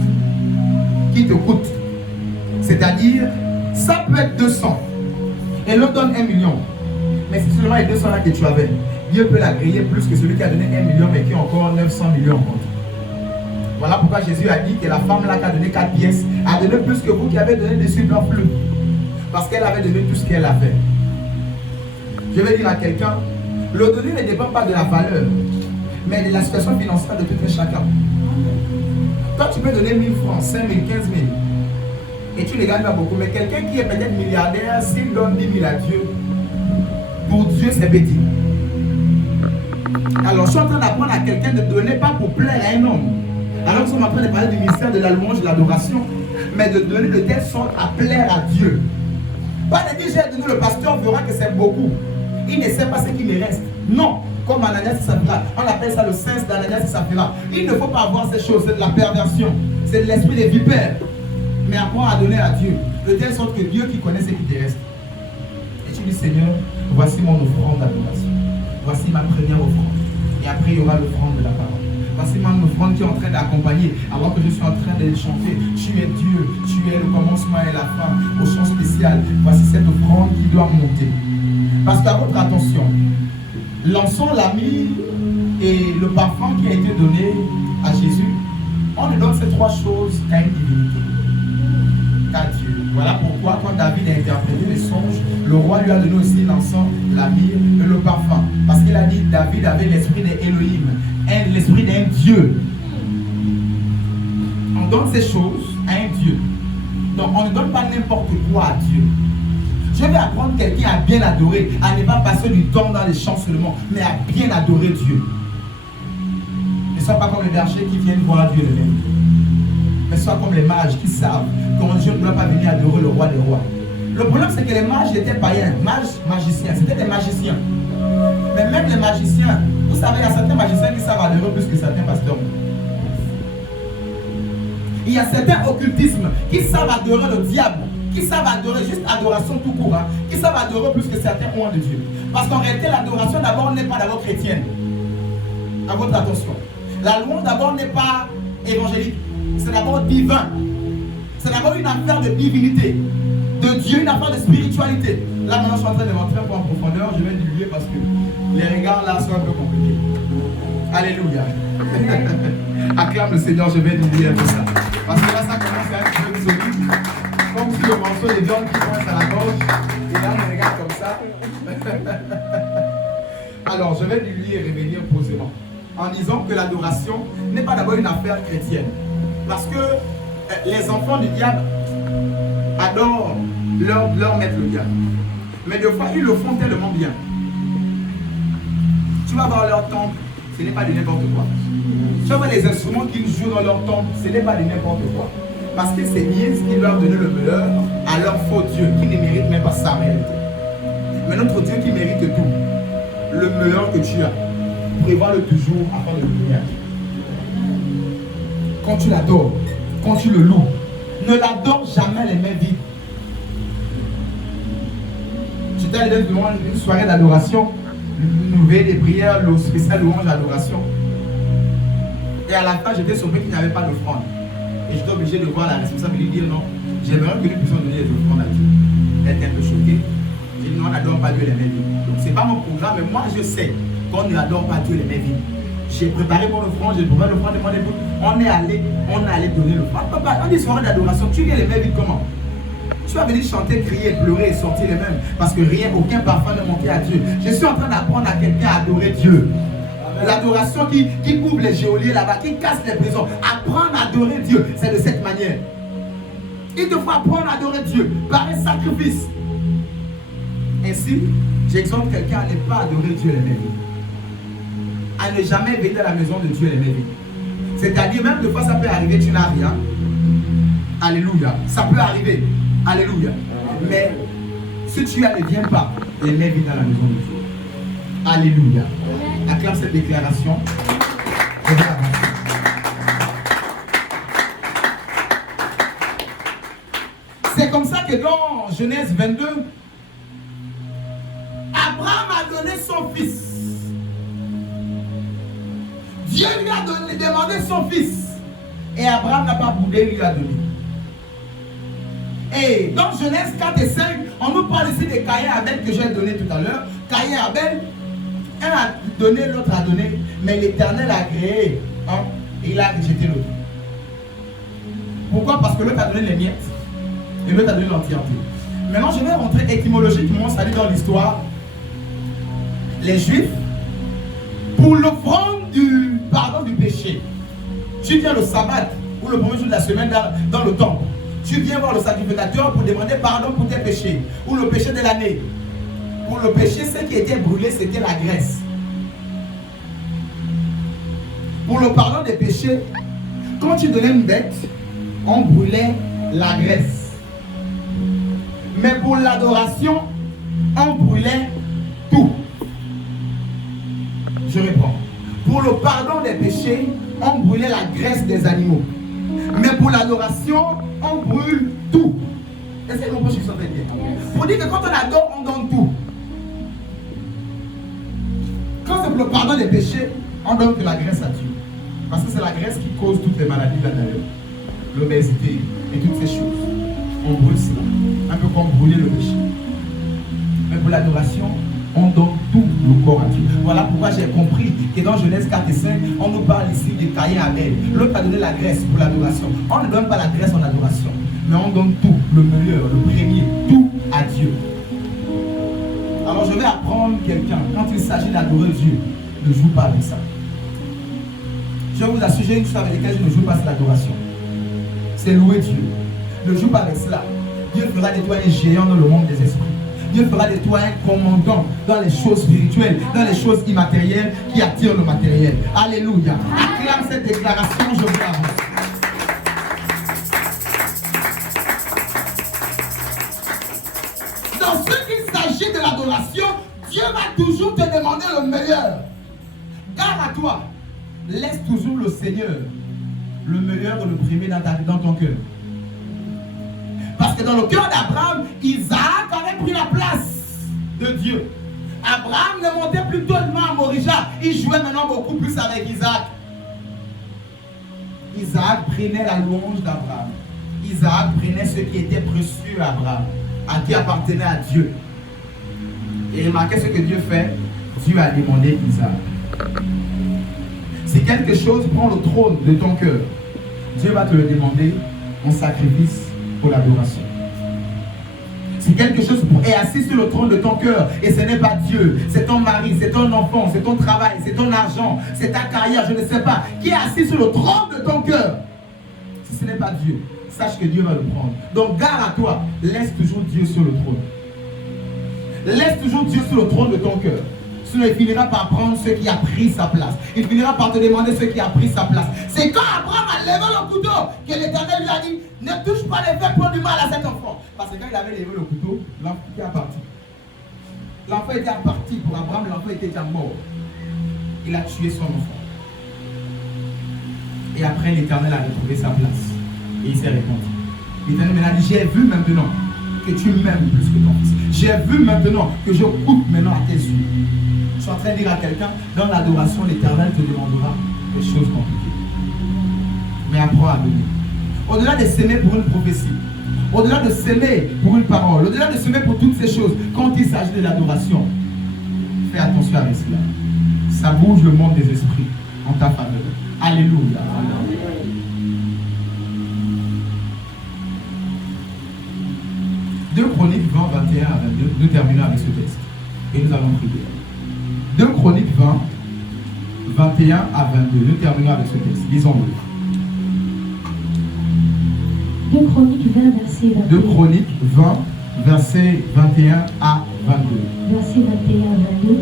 qui te coûte. C'est-à-dire, ça peut être 200. Et l'autre donne 1 million. Mais c'est seulement les 200 là que tu avais. Dieu peut l'agréer plus que celui qui a donné 1 million mais qui a encore 900 millions en compte. Voilà pourquoi Jésus a dit que la femme là qui a donné 4 pièces a donné plus que vous qui avez donné des superflus. Parce qu'elle avait donné tout ce qu'elle avait. Je vais dire à quelqu'un, le donner ne dépend pas de la valeur, mais de la situation financière de tout un chacun. Toi, tu peux donner 1000 francs, 5 000, 15 000. Et tu ne gagnes pas beaucoup. Mais quelqu'un qui est peut-être milliardaire, s'il donne 10 000 à Dieu, pour Dieu, c'est petit. Alors, je suis en train d'apprendre à quelqu'un de donner pas pour plaire à un homme. Alors, nous sommes en train de parler du mystère de la louange, de l'adoration, mais de donner de telle sorte à plaire à Dieu. Pas de dire, j'ai donné, le pasteur verra que c'est beaucoup. Il ne sait pas ce qu'il me reste. Non. Comme Ananias et Saphira, on appelle ça le sens d'Ananias et Saphira. Il ne faut pas avoir ces choses, c'est de la perversion, c'est de l'esprit des vipères. Mais apprends à donner à Dieu, de telle sorte que Dieu qui connaît ce qui te reste. Et tu dis, Seigneur, voici mon offrande d'adoration. Voici ma première offrande. Et après, il y aura l'offrande de la parole. Voici mon offrande qui est en train d'accompagner, alors que je suis en train de chanter. Tu es Dieu, tu es le commencement et la fin, au chant spécial. Voici cette offrande qui doit monter. Parce qu'à votre attention, l'encens, la myrrhe et le parfum qui a été donné à Jésus, on ne donne ces trois choses qu'à une divinité, qu'à Dieu. Voilà pourquoi quand David a interprété les songes, le roi lui a donné aussi l'encens, la myrrhe et le parfum. Parce qu'il a dit que David avait l'esprit d'Élohim, l'esprit d'un Dieu. On donne ces choses à un Dieu. Donc on ne donne pas n'importe quoi à Dieu. Je vais apprendre quelqu'un à bien adorer, à ne pas passer du temps dans les chants seulement, mais à bien adorer Dieu. Ne sois pas comme les bergers qui viennent voir Dieu lui-même. Mais sois comme les mages qui savent qu'un Dieu ne doit pas venir adorer le roi des rois. Le problème, c'est que les mages étaient païens, mages, magiciens, c'était des magiciens. Mais même les magiciens, vous savez, il y a certains magiciens qui savent adorer plus que certains pasteurs. Il y a certains occultismes qui savent adorer le diable, qui savent adorer, juste adoration tout court, hein, qui savent adorer plus que certains ont de Dieu. Parce qu'en réalité, l'adoration d'abord n'est pas d'abord chrétienne. À votre attention. La louange d'abord n'est pas évangélique. C'est d'abord divin. C'est d'abord une affaire de divinité, de Dieu, une affaire de spiritualité. Là maintenant je suis en train de rentrer un peu en profondeur. Je vais diluer parce que les regards là sont un peu compliqués. Alléluia. Acclame le Seigneur, je vais diluer un peu ça. Parce que là ça commence à être un peu solide. Comme si le morceau de viande qui passe à la gorge. Et là on regarde comme ça. Alors je vais diluer et revenir posément. En disant que l'adoration n'est pas d'abord une affaire chrétienne. Parce que les enfants du diable adorent leur maître le diable. Mais des fois, ils le font tellement bien. Tu vas voir leur temple, ce n'est pas de n'importe quoi. Tu vas voir les instruments qu'ils jouent dans leur temple, ce n'est pas de n'importe quoi. Parce que c'est bien ce qui leur donne le meilleur à leur faux Dieu, qui ne mérite même pas sa réalité. Mais notre Dieu qui mérite tout, le meilleur que tu as, prévois-le toujours afin de le bénir. Quand tu l'adores, quand tu le loues, ne l'adore jamais les mains vides. J'étais allé dans une soirée d'adoration, une veille des prières, le spécial louange d'adoration. Et à la fin, j'étais surpris qu'il n'y avait pas d'offrande. Et j'étais obligé de voir la responsable et lui dire non, j'aimerais que nous puissions donner des offrandes à Dieu. Elle était un peu choquée. J'ai dit non, on n'adore pas Dieu les mains vides. Donc c'est pas mon programme, mais moi je sais qu'on n'adore pas Dieu les mains vides. J'ai préparé mon offrande, j'ai préparé l'offrande de mon époux. On est allé donner l'offrande. Papa, on dit soirée d'adoration, tu viens les mains vides comment? Tu vas venir chanter, crier, pleurer et sortir les mêmes. Parce que rien, aucun parfum ne montait à Dieu. Je suis en train d'apprendre à quelqu'un à adorer Dieu. L'adoration qui couvre les geôliers là-bas, qui casse les prisons. Apprendre à adorer Dieu, c'est de cette manière. Il te faut apprendre à adorer Dieu par un sacrifice. Ainsi, j'exhorte quelqu'un à ne pas adorer Dieu les mains vides. À ne jamais venir dans la maison de Dieu les mains vides. C'est-à-dire, même des fois, ça peut arriver, tu n'as rien. Alléluia. Ça peut arriver. Alléluia. Mais si tu as, ne viens pas les mains vides dans la maison de Dieu. Alléluia. Acclame cette déclaration. C'est comme ça que dans Genèse 22, Abraham a donné son fils. Dieu lui a demandé son fils. Et Abraham n'a pas boudé, il lui a donné. Et dans Genèse 4 et 5, on nous parle ici de Caïn et Abel que j'ai donné tout à l'heure. Caïn et Abel, un a donné, l'autre a donné, mais l'Éternel a créé, hein, et il a rejeté l'autre. Pourquoi? Parce que l'autre a donné les miettes et l'autre a donné l'entièreté. Maintenant, je vais rentrer étymologiquement, ça dit dans l'histoire. Les Juifs, pour l'offrande du pardon du péché, tu viens le sabbat ou le premier jour de la semaine dans le temple. Tu viens voir le sacrificateur pour demander pardon pour tes péchés ou le péché de l'année. Pour le péché, ce qui était brûlé, c'était la graisse. Pour le pardon des péchés, quand tu donnais une bête, on brûlait la graisse. Mais pour l'adoration, on brûlait tout. Je reprends. Pour le pardon des péchés, on brûlait la graisse des animaux. Mais pour l'adoration, on brûle tout. Est-ce que vous comprenez ce que je suis en train de dire? Pour dire que quand on adore, on donne tout. Quand c'est pour le pardon des péchés, on donne que la graisse à Dieu. Parce que c'est la graisse qui cause toutes les maladies de l'intérieur. L'obésité et toutes ces choses. On brûle cela. Un peu comme brûler le péché. Mais pour l'adoration, on donne tout le corps à Dieu. Voilà pourquoi j'ai compris que dans Genèse 4 et 5, on nous parle ici de Caïn et Abel. L'autre a donné la graisse pour l'adoration. On ne donne pas la graisse en adoration, mais on donne tout, le meilleur, le premier, tout à Dieu. Alors je vais apprendre quelqu'un, quand il s'agit d'adorer Dieu, ne joue pas avec ça. Je vous assure, j'ai une chose avec laquelle je ne joue pas, c'est l'adoration. C'est louer Dieu. Ne joue pas avec cela. Dieu fera de toi un géant dans le monde des esprits. Dieu fera de toi un commandant dans les choses spirituelles, dans les choses immatérielles qui attirent le matériel. Alléluia. Acclame cette déclaration, je vous avance. Dans ce qu'il s'agit de l'adoration, Dieu va toujours te demander le meilleur. Garde à toi. Laisse toujours le Seigneur le meilleur le premier dans ton cœur. Parce que dans le cœur d'Abraham, Isaac avait pris la place de Dieu. Abraham ne montait plus tellement à Morija. Il jouait maintenant beaucoup plus avec Isaac. Isaac prenait la louange d'Abraham. Isaac prenait ce qui était précieux à Abraham, à qui appartenait à Dieu. Et remarquez ce que Dieu fait. Dieu a demandé Isaac. Si quelque chose prend le trône de ton cœur, Dieu va te le demander en sacrifice pour l'adoration. Si quelque chose est assis sur le trône de ton cœur et ce n'est pas Dieu, c'est ton mari, c'est ton enfant, c'est ton travail, c'est ton argent, c'est ta carrière, je ne sais pas, qui est assis sur le trône de ton cœur, si ce n'est pas Dieu, sache que Dieu va le prendre. Donc garde à toi, laisse toujours Dieu sur le trône. Laisse toujours Dieu sur le trône de ton cœur. Sinon il finira par prendre ce qui a pris sa place. Il finira par te demander ce qui a pris sa place. C'est quand Abraham a levé le couteau que l'Éternel lui a dit, ne touche pas les faits pour du mal à cet enfant. Parce que quand il avait levé le couteau, l'enfant était parti. L'enfant était parti pour Abraham, l'enfant était déjà mort. Il a tué son enfant. Et après l'Éternel a retrouvé sa place. Et il s'est répandu. L'Éternel m'a dit, j'ai vu maintenant que tu m'aimes plus que ton fils. J'ai vu maintenant que je coûte maintenant à tes yeux. Je suis en train de dire à quelqu'un, dans l'adoration, l'Éternel te demandera des choses compliquées. Mais apprends à donner. Au-delà de s'aimer pour une prophétie, au-delà de s'aimer pour une parole, au-delà de s'aimer pour toutes ces choses, quand il s'agit de l'adoration, fais attention avec cela. Ça bouge le monde des esprits en ta faveur. Alléluia. Deux Chroniques 20, 21 à 22, nous terminons avec ce texte. Et nous allons prier. 2 Chroniques 20, 21 à 22. Nous terminons avec ce texte. Lisons-le. 2 Chroniques 20, verset 22. 2 Chroniques 20, verset 21 à 22. Verset 21 à 22.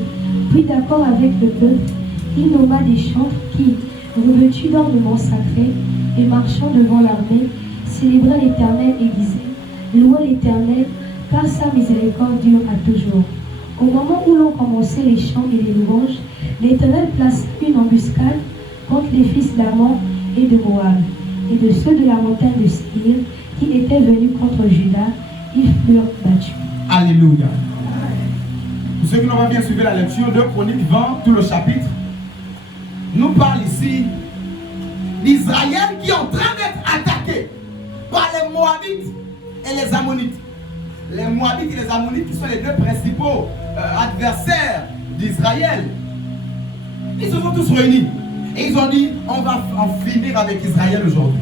Puis d'accord avec le peuple, il nomma des chantres qui, revêtus d'ornements sacrés et marchant devant l'armée, célébraient l'Éternel et disaient, louez l'Éternel, car sa miséricorde dure à toujours. Au moment où l'on commençait les chants et les louanges, l'Éternel place une embuscade contre les fils d'Ammon et de Moab, et de ceux de la montagne de Séir qui étaient venus contre Juda, ils furent battus. Alléluia. Pour ceux qui n'ont pas bien suivi la lecture de Chroniques 20, tout le chapitre, nous parle ici d'Israël qui est en train d'être attaqué par les Moabites et les Ammonites. Les Moabites et les Ammonites qui sont les deux principaux adversaires d'Israël. Ils se sont tous réunis et ils ont dit, on va en finir avec Israël aujourd'hui.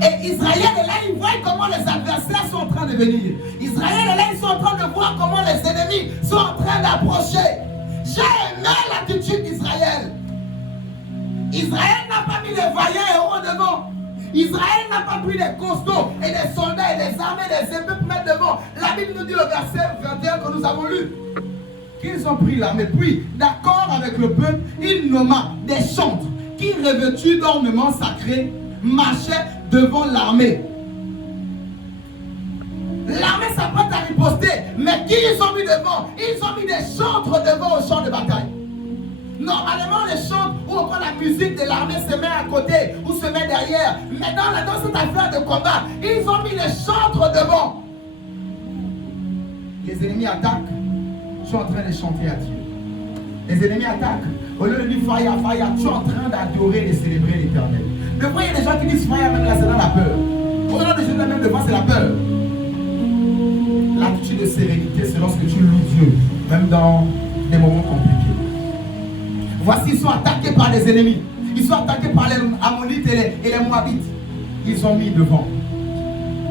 Et Israël est là, ils voient comment les adversaires sont en train de venir. Israël est là, ils sont en train de voir comment les ennemis sont en train d'approcher. J'ai aimé l'attitude d'Israël. Israël n'a pas mis les vaillants héros devant. Israël n'a pas pris des costauds et des soldats et des armées, des épées pour mettre devant. La Bible nous dit au verset 21 que nous avons lu qu'ils ont pris l'armée. Puis, d'accord avec le peuple, il nomma des chantres qui, revêtus d'ornements sacrés, marchaient devant l'armée. L'armée s'apprête à riposter, mais qui ils ont mis devant? Ils ont mis des chantres devant au champ de bataille. Normalement, les chantres ou encore la musique de l'armée se met à côté ou se met derrière. Mais dans cette affaire de combat, ils ont mis les chantres devant. Les ennemis attaquent, je suis en train de chanter à Dieu. Les ennemis attaquent, au lieu de dire fire, fire, tu es en train d'adorer et de célébrer l'Éternel. Des fois, il y a des gens qui disent fire, même là, c'est dans la peur. Au-delà de Jésus, même des fois, c'est la peur. L'attitude de sérénité, c'est lorsque tu loues Dieu, même dans des moments compliqués. Voici, ils sont attaqués par les ennemis. Ils sont attaqués par les Ammonites et les Moabites. Ils ont mis devant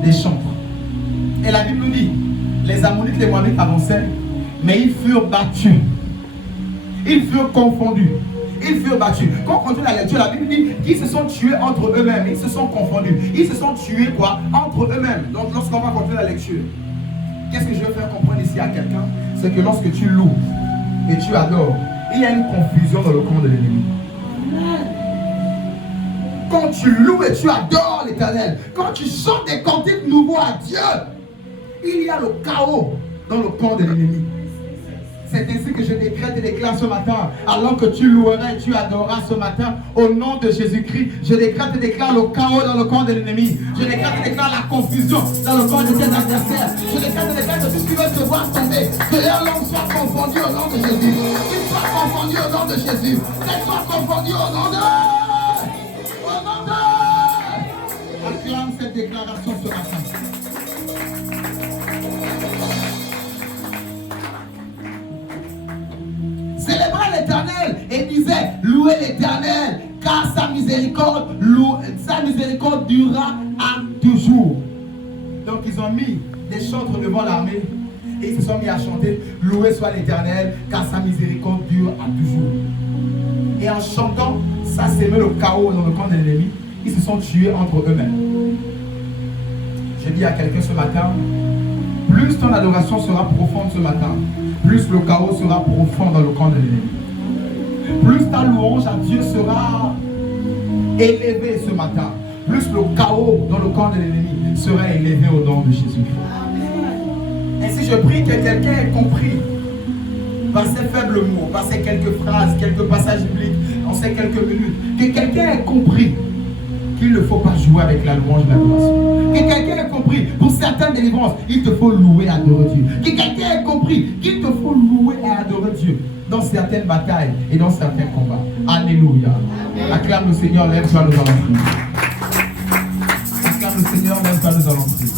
des chantres. Et la Bible nous dit, les Ammonites et les Moabites avançaient, mais ils furent battus. Ils furent confondus. Ils furent battus. Quand on continue la lecture, la Bible dit qu'ils se sont tués entre eux-mêmes. Ils se sont confondus. Ils se sont tués quoi? Entre eux-mêmes. Donc lorsqu'on va continuer la lecture, qu'est-ce que je veux faire comprendre ici à quelqu'un? C'est que lorsque tu loues et tu adores, il y a une confusion dans le camp de l'ennemi. Quand tu loues et tu adores l'Éternel, quand tu chantes des cantiques nouveaux à Dieu, il y a le chaos dans le camp de l'ennemi. C'est ainsi que je décrète et déclare ce matin, alors que tu loueras et tu adoreras ce matin, au nom de Jésus-Christ, je décrète et déclare le chaos dans le camp de l'ennemi. Je décrète et déclare la confusion dans le camp de tes adversaires. Je décrète et déclare que tout ce qui veut te voir tomber, Que leur langue soit confondue au nom de Jésus. Qu'ils soient confondus au nom de Jésus. Qu'elles soient confondues au nom de... Au nom de... Acclame cette déclaration ce matin. Célébrez l'Éternel et disait, louez l'Éternel, car sa miséricorde durera à toujours. Donc ils ont mis des chantres devant l'armée et ils se sont mis à chanter, loué soit l'Éternel, car sa miséricorde dure à toujours. Et en chantant, ça s'émet le chaos dans le camp de l'ennemi. Ils se sont tués entre eux-mêmes. Je dis à quelqu'un ce matin, plus ton adoration sera profonde ce matin, plus le chaos sera profond dans le camp de l'ennemi. Plus ta louange à Dieu sera élevée ce matin, plus le chaos dans le camp de l'ennemi sera élevé au nom de Jésus. Ainsi je prie que quelqu'un ait compris par ces faibles mots, par ces quelques phrases, quelques passages bibliques, en ces quelques minutes, que quelqu'un ait compris qu'il ne faut pas jouer avec la louange de l'adoration. Que quelqu'un ait compris, pour certaines délivrances, il te faut louer et adorer Dieu. Que quelqu'un ait compris qu'il te faut louer et adorer Dieu dans certaines batailles et dans certains combats. Alléluia. Acclame le Seigneur, lève-toi, nous allons prier. Acclame le Seigneur, lève-toi, nous allons prier.